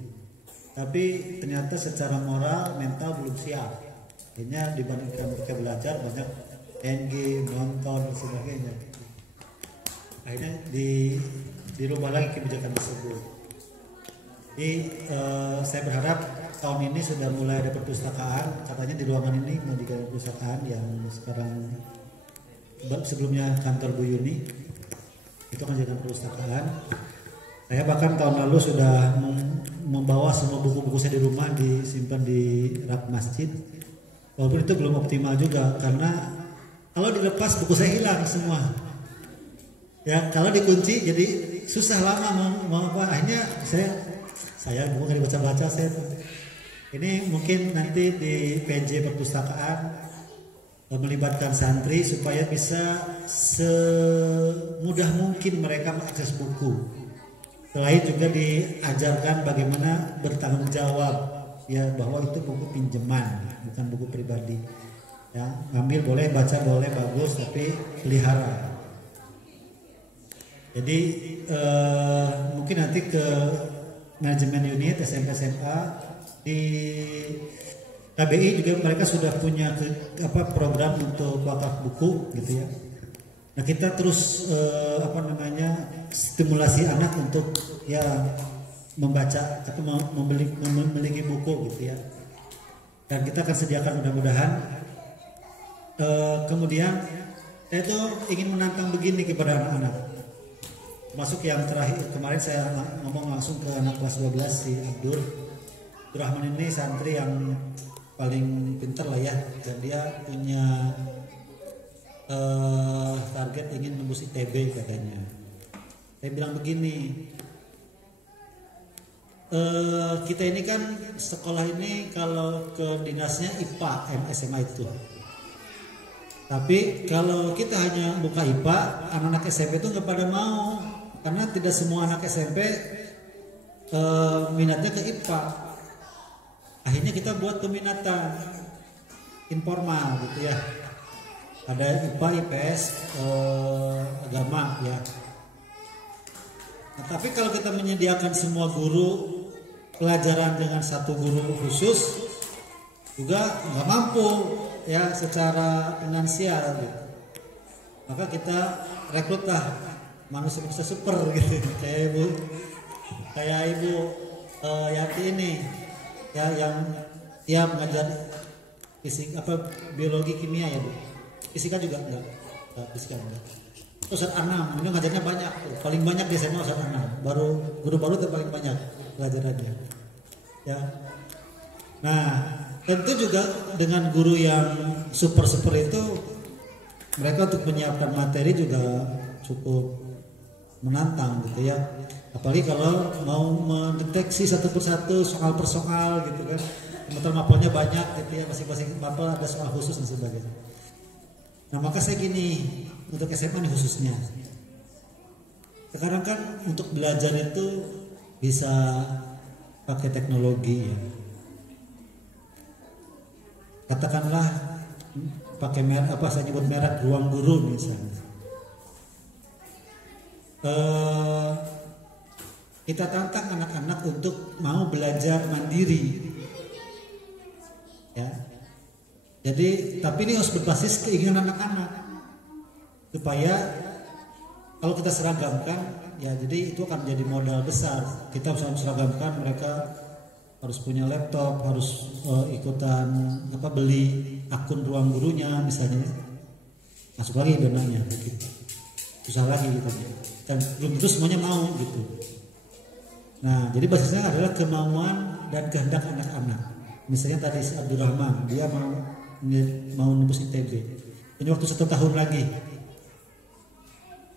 Tapi ternyata secara moral, mental belum siap. Akhirnya dibandingkan mereka belajar banyak main game, nonton dan sebagainya. Akhirnya dirubah lagi kebijakan tersebut. Jadi saya berharap tahun ini sudah mulai ada perpustakaan. Katanya di ruangan ini mau diganti perpustakaan yang sekarang sebelumnya kantor Bu Yuni itu akan jadi perpustakaan. Saya bahkan tahun lalu sudah membawa semua buku-buku saya di rumah disimpan di rak masjid. Walaupun itu belum optimal juga karena kalau dilepas buku saya hilang semua. Ya kalau dikunci jadi susah lama mau apa. Akhirnya saya buku nggak dibaca-baca saya. Ini mungkin nanti di PJ perpustakaan melibatkan santri supaya bisa semudah mungkin mereka mengakses buku. Selain juga diajarkan bagaimana bertanggung jawab, ya bahwa itu buku pinjaman bukan buku pribadi. Ya, ngambil boleh, baca boleh, bagus, tapi pelihara. Jadi mungkin nanti ke manajemen unit SMP SMA di KBI juga mereka sudah punya program untuk wakaf buku gitu ya. Nah kita terus stimulasi anak untuk ya membaca atau memiliki buku gitu ya. Dan kita akan sediakan mudah-mudahan. Kemudian saya tuh ingin menantang begini kepada anak-anak. Masuk yang terakhir kemarin saya ngomong langsung ke anak kelas 12 si Abdurrahman ini santri yang paling pintar lah ya, dan dia punya target ingin nembus ITB katanya. Saya bilang begini, kita ini kan sekolah ini kalau ke dinasnya IPA SMA itu, tapi kalau kita hanya buka IPA, anak-anak SMP itu nggak pada mau karena tidak semua anak SMP minatnya ke IPA. Akhirnya kita buat peminatan informal gitu ya. Ada IPA, IPS, agama ya. Nah, tapi kalau kita menyediakan semua guru pelajaran dengan satu guru khusus juga nggak mampu ya secara finansial gitu. Maka kita rekrutlah manusia-manusia super gitu kayak ibu Yati ini ya yang tiap mengajar fisik biologi kimia ya Bu. Fisika juga enggak fisika enggak. Ustaz Anam ini ngajarnya banyak, paling banyak di SMA Ustaz Anam. Guru baru itu paling banyak pelajarannya. Ya. Nah, tentu juga dengan guru yang super itu mereka untuk menyiapkan materi juga cukup menantang gitu ya. Apalagi kalau mau mendeteksi satu persatu soal per soal gitu kan, mapelnya banyak gitu ya, masing-masing mapel ada soal khusus dan sebagainya. Nah maka saya gini, untuk SMA nih khususnya, sekarang kan untuk belajar itu bisa pakai teknologi ya. Katakanlah pakai merek saya nyebut merek Ruang Guru misalnya. Kita tantang anak-anak untuk mau belajar mandiri, ya. Jadi, tapi ini harus berbasis keinginan anak-anak, supaya kalau kita seragamkan, ya, jadi itu akan menjadi modal besar. Kita bisa seragamkan mereka harus punya laptop, harus ikutan beli akun Ruang Gurunya misalnya, masuk lagi dananya, gitu. Susah lagi gitu, dan belum tentu semuanya mau gitu. Nah, jadi basisnya adalah kemauan dan kehendak anak-anak. Misalnya tadi si Abdurrahman, dia mau nembus ITB. Ini waktu 1 tahun lagi.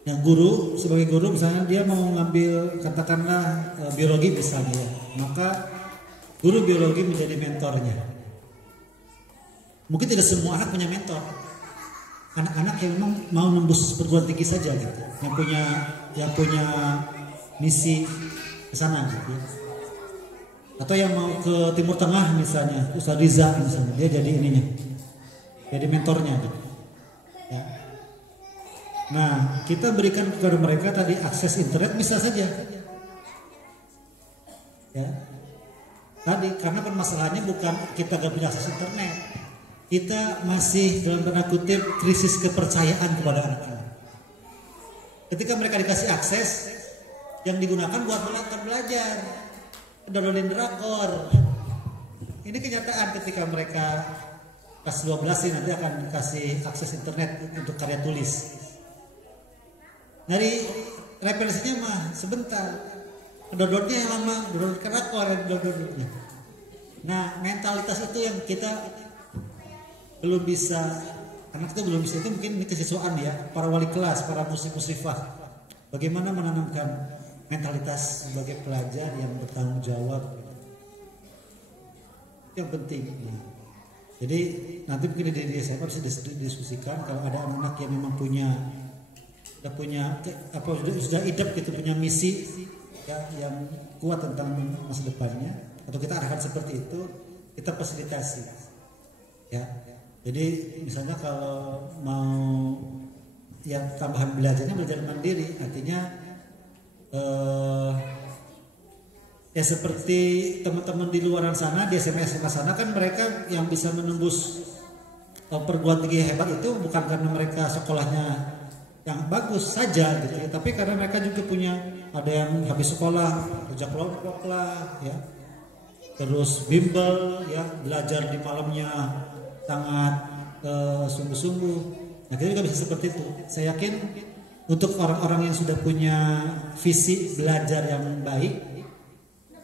Yang guru, sebagai guru misalnya dia mau ngambil katakanlah biologi misalnya ya. Maka guru biologi menjadi mentornya. Mungkin tidak semua anak punya mentor. Anak-anak yang memang mau nembus perguruan tinggi saja gitu, yang punya misi ke sana gitu. Atau yang mau ke Timur Tengah misalnya, Ustaz Riza misalnya, dia jadi ininya, jadi mentornya gitu. Ya. Nah, kita berikan kepada mereka tadi akses internet bisa saja. Ya. Tadi karena permasalahannya bukan kita gak punya akses internet, kita masih dalam tanda kutip krisis kepercayaan kepada anak-anak. Ketika mereka dikasih akses, yang digunakan buat belajar, downloadin drakor. Ini kenyataan ketika mereka kelas 12 ini nanti akan dikasih akses internet untuk karya tulis. Dari referensinya mah sebentar, downloadnya yang lama, download drakor, downloadnya. Nah, mentalitas itu yang kita belum bisa, anak itu belum bisa, itu mungkin ini kesiswaan ya, para wali kelas, para musyrifah, bagaimana menanamkan mentalitas sebagai pelajar yang bertanggung jawab, yang penting. Nah, jadi nanti mungkin di SMA harus didiskusikan kalau ada anak-anak yang memang sudah idap gitu, punya misi ya, yang kuat tentang masa depannya, atau kita arahkan seperti itu, kita fasilitasi ya. Jadi misalnya kalau mau yang tambahan belajarnya belajar mandiri, artinya ya seperti teman-teman di luaran sana, di SMA sana kan mereka yang bisa menembus perguruan tinggi hebat itu bukan karena mereka sekolahnya yang bagus saja gitu ya, tapi karena mereka juga punya, ada yang habis sekolah kerja kelompok lah ya, terus bimbel ya, belajar di malamnya sangat sungguh-sungguh. Nah, kita juga bisa seperti itu. Saya yakin untuk orang-orang yang sudah punya visi belajar yang baik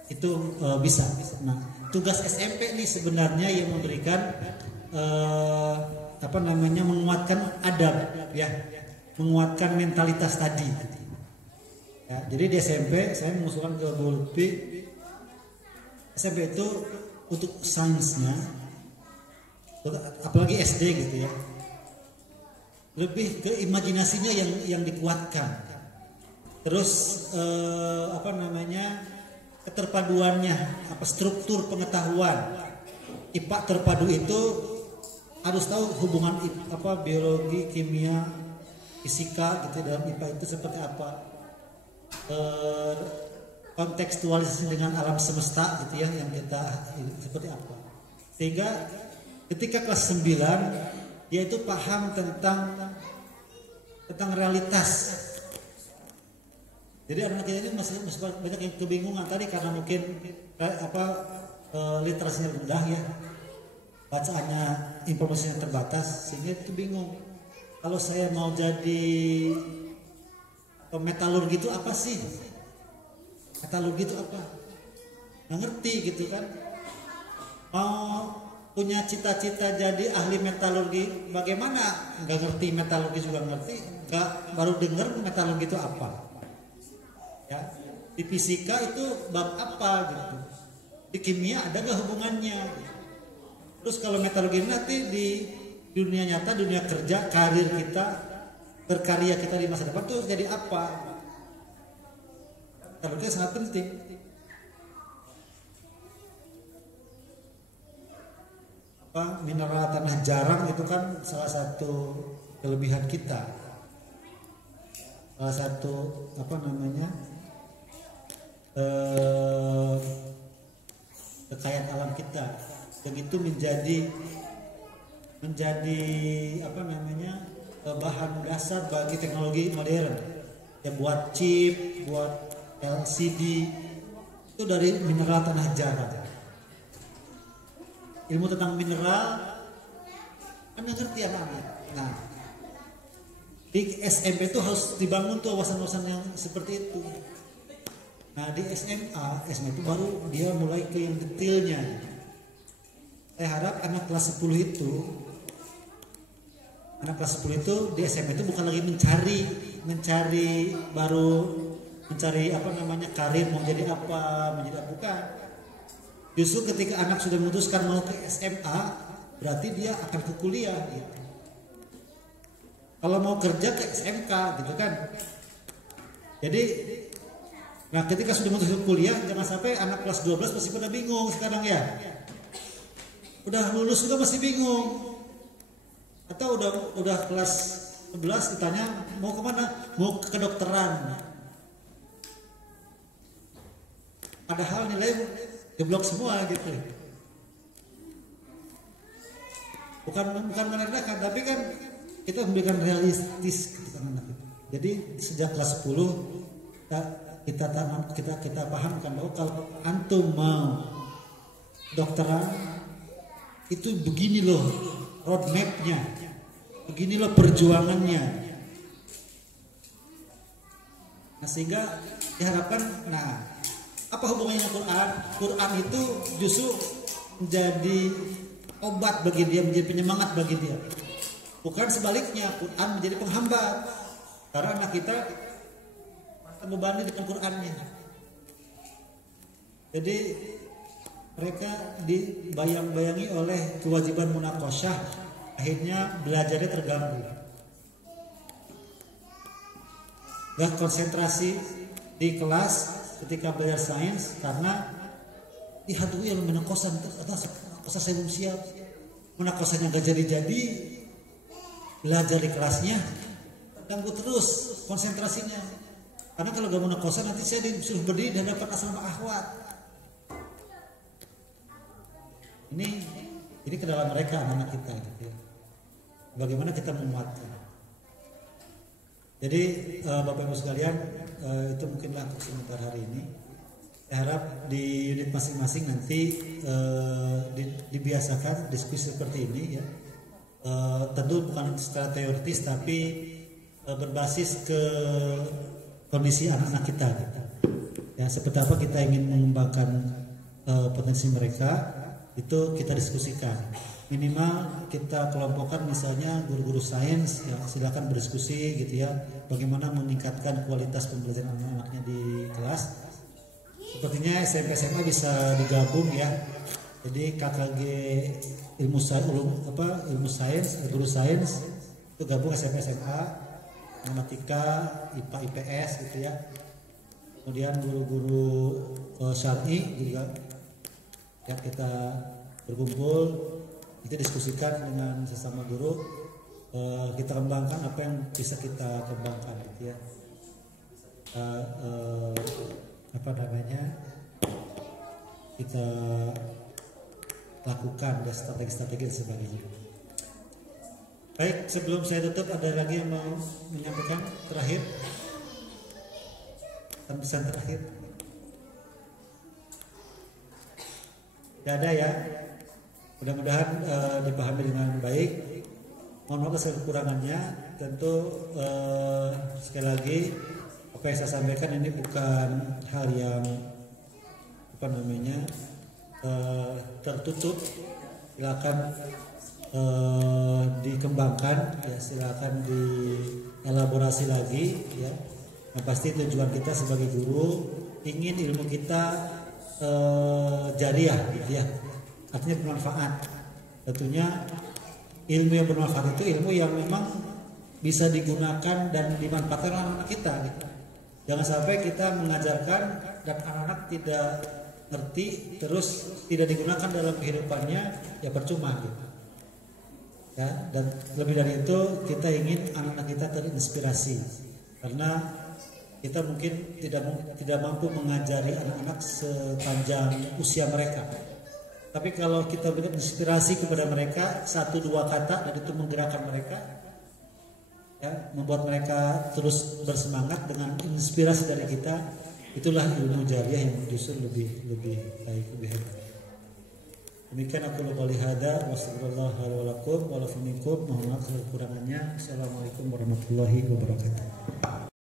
itu bisa. Nah, tugas SMP ini sebenarnya yang memberikan menguatkan adab ya, menguatkan mentalitas tadi. Ya, jadi di SMP saya mengusulkan ke Bu Lutfi, SMP itu untuk sainsnya, apalagi SD gitu ya, lebih ke imajinasinya yang dikuatkan. Terus keterpaduannya, struktur pengetahuan. IPA terpadu itu harus tahu hubungan biologi, kimia, fisika gitu dalam IPA itu seperti apa. Kontekstualisasi dengan alam semesta gitu ya, yang kita seperti apa. Sehingga ketika kelas 9 dia itu paham tentang realitas. Jadi anak kita ini masih banyak yang kebingungan tadi karena mungkin literasinya rendah ya, bacaannya informasinya terbatas, sehingga itu bingung. Kalau saya mau jadi metalurgi itu apa sih? Metalurgi itu apa? Nggak ngerti gitu kan? Mau punya cita-cita jadi ahli metalurgi, bagaimana? Nggak ngerti metalurgi juga ngerti, nggak baru dengar metalurgi itu apa? Ya, di fisika itu bab apa gitu? Di kimia ada nggak hubungannya? Terus kalau metalurgi nanti di dunia nyata, dunia kerja, karir kita, berkarya kita di masa depan tuh jadi apa? Metalurgi sangat penting. Mineral tanah jarang itu kan salah satu kelebihan kita, salah satu kekayaan alam kita, yang itu menjadi bahan dasar bagi teknologi modern ya, buat chip, buat LCD itu dari mineral tanah jarang. Ilmu tentang mineral Anda ngerti anak-anak. Nah, di SMP itu harus dibangun tuh wawasan-wawasan yang seperti itu. Nah, di SMA itu baru dia mulai ke yang detailnya. Saya harap anak kelas 10 itu di SMA itu bukan lagi mencari karir mau jadi apa, bukan. Justru ketika anak sudah memutuskan mau ke SMA, berarti dia akan ke kuliah gitu. Kalau mau kerja ke SMK gitu kan. Jadi nah ketika sudah memutuskan kuliah, jangan sampai anak kelas 12 masih pada bingung sekarang ya. Udah lulus juga masih bingung. Atau udah kelas 11 ditanya mau kemana? Mau ke kedokteran. Padahal nilai jeblok semua gitu. Bukan merendahkan, tapi kan kita memberikan realistis kepada anak itu. Jadi sejak kelas 10 kita pahamkan bahwa kalau antum mau dokteran itu begini loh roadmapnya, begini loh perjuangannya. Nah sehingga diharapkan, nah apa hubungannya Quran? Quran itu justru menjadi obat bagi dia, menjadi penyemangat bagi dia. Bukan sebaliknya, Quran menjadi penghambat. Karena anak kita terbebani dengan Qurannya. Jadi mereka dibayang-bayangi oleh kewajiban munakosyah, akhirnya belajarnya terganggu. Gak konsentrasi di kelas ketika belajar sains karena dihadui oleh munakosan saya belum siap. Munakosannya gak jadi-jadi, belajar di kelasnya terganggu terus konsentrasinya. Karena kalau gak munakosan nanti saya disuruh berdiri dan dapat asal akhwat. Ini ke dalam mereka anak-anak kita gitu ya. Bagaimana kita memuatkan. Jadi Bapak Ibu sekalian, itu mungkinlah untuk sebentar hari ini. Saya harap di unit masing-masing nanti dibiasakan diskusi seperti ini ya. Tentu bukan secara teoritis tapi berbasis ke kondisi anak-anak kita gitu. Ya, seperti apa kita ingin mengembangkan potensi mereka, itu kita diskusikan. Minimal kita kelompokkan misalnya guru-guru sains ya, silakan berdiskusi gitu ya, bagaimana meningkatkan kualitas pembelajaran anak-anaknya di kelas. Sepertinya SMP SMA bisa digabung ya. Jadi KKG ilmu sains, guru sains itu gabung SMP SMA, matematika, IPA, IPS gitu ya. Kemudian guru-guru syar'i juga ya, kita berkumpul, kita diskusikan dengan sesama guru, kita kembangkan apa yang bisa kita kembangkan gitu ya. Kita lakukan dan strategi-strategi dan sebagainya. Baik, sebelum saya tutup ada lagi yang mau menyampaikan terakhir, pesan terakhir? Tidak ada ya. Mudah-mudahan dipahami dengan baik. Mohon maaf atas kekurangannya. Tentu sekali lagi apa yang saya sampaikan ini bukan hal yang tertutup. Silakan dikembangkan ya, silakan dielaborasi lagi ya. Nah, pasti tujuan kita sebagai guru ingin ilmu kita jariah gitu ya, artinya bermanfaat. Tentunya ilmu yang bermanfaat itu ilmu yang memang bisa digunakan dan dimanfaatkan oleh anak kita gitu. Jangan sampai kita mengajarkan dan anak-anak tidak ngerti terus tidak digunakan dalam kehidupannya, ya percuma gitu. Ya, dan lebih dari itu kita ingin anak-anak kita terinspirasi karena kita mungkin tidak mampu mengajari anak-anak sepanjang usia mereka. Tapi kalau kita berikan inspirasi kepada mereka 1-2 kata dan itu menggerakkan mereka, ya, membuat mereka terus bersemangat dengan inspirasi dari kita, itulah ilmu jariah yang justru lebih baik, lebih hebat. Demikian aku qouli hadza wa sallallahu alaihi wa sallam. Mohon maaf kekurangannya. Assalamualaikum warahmatullahi wabarakatuh.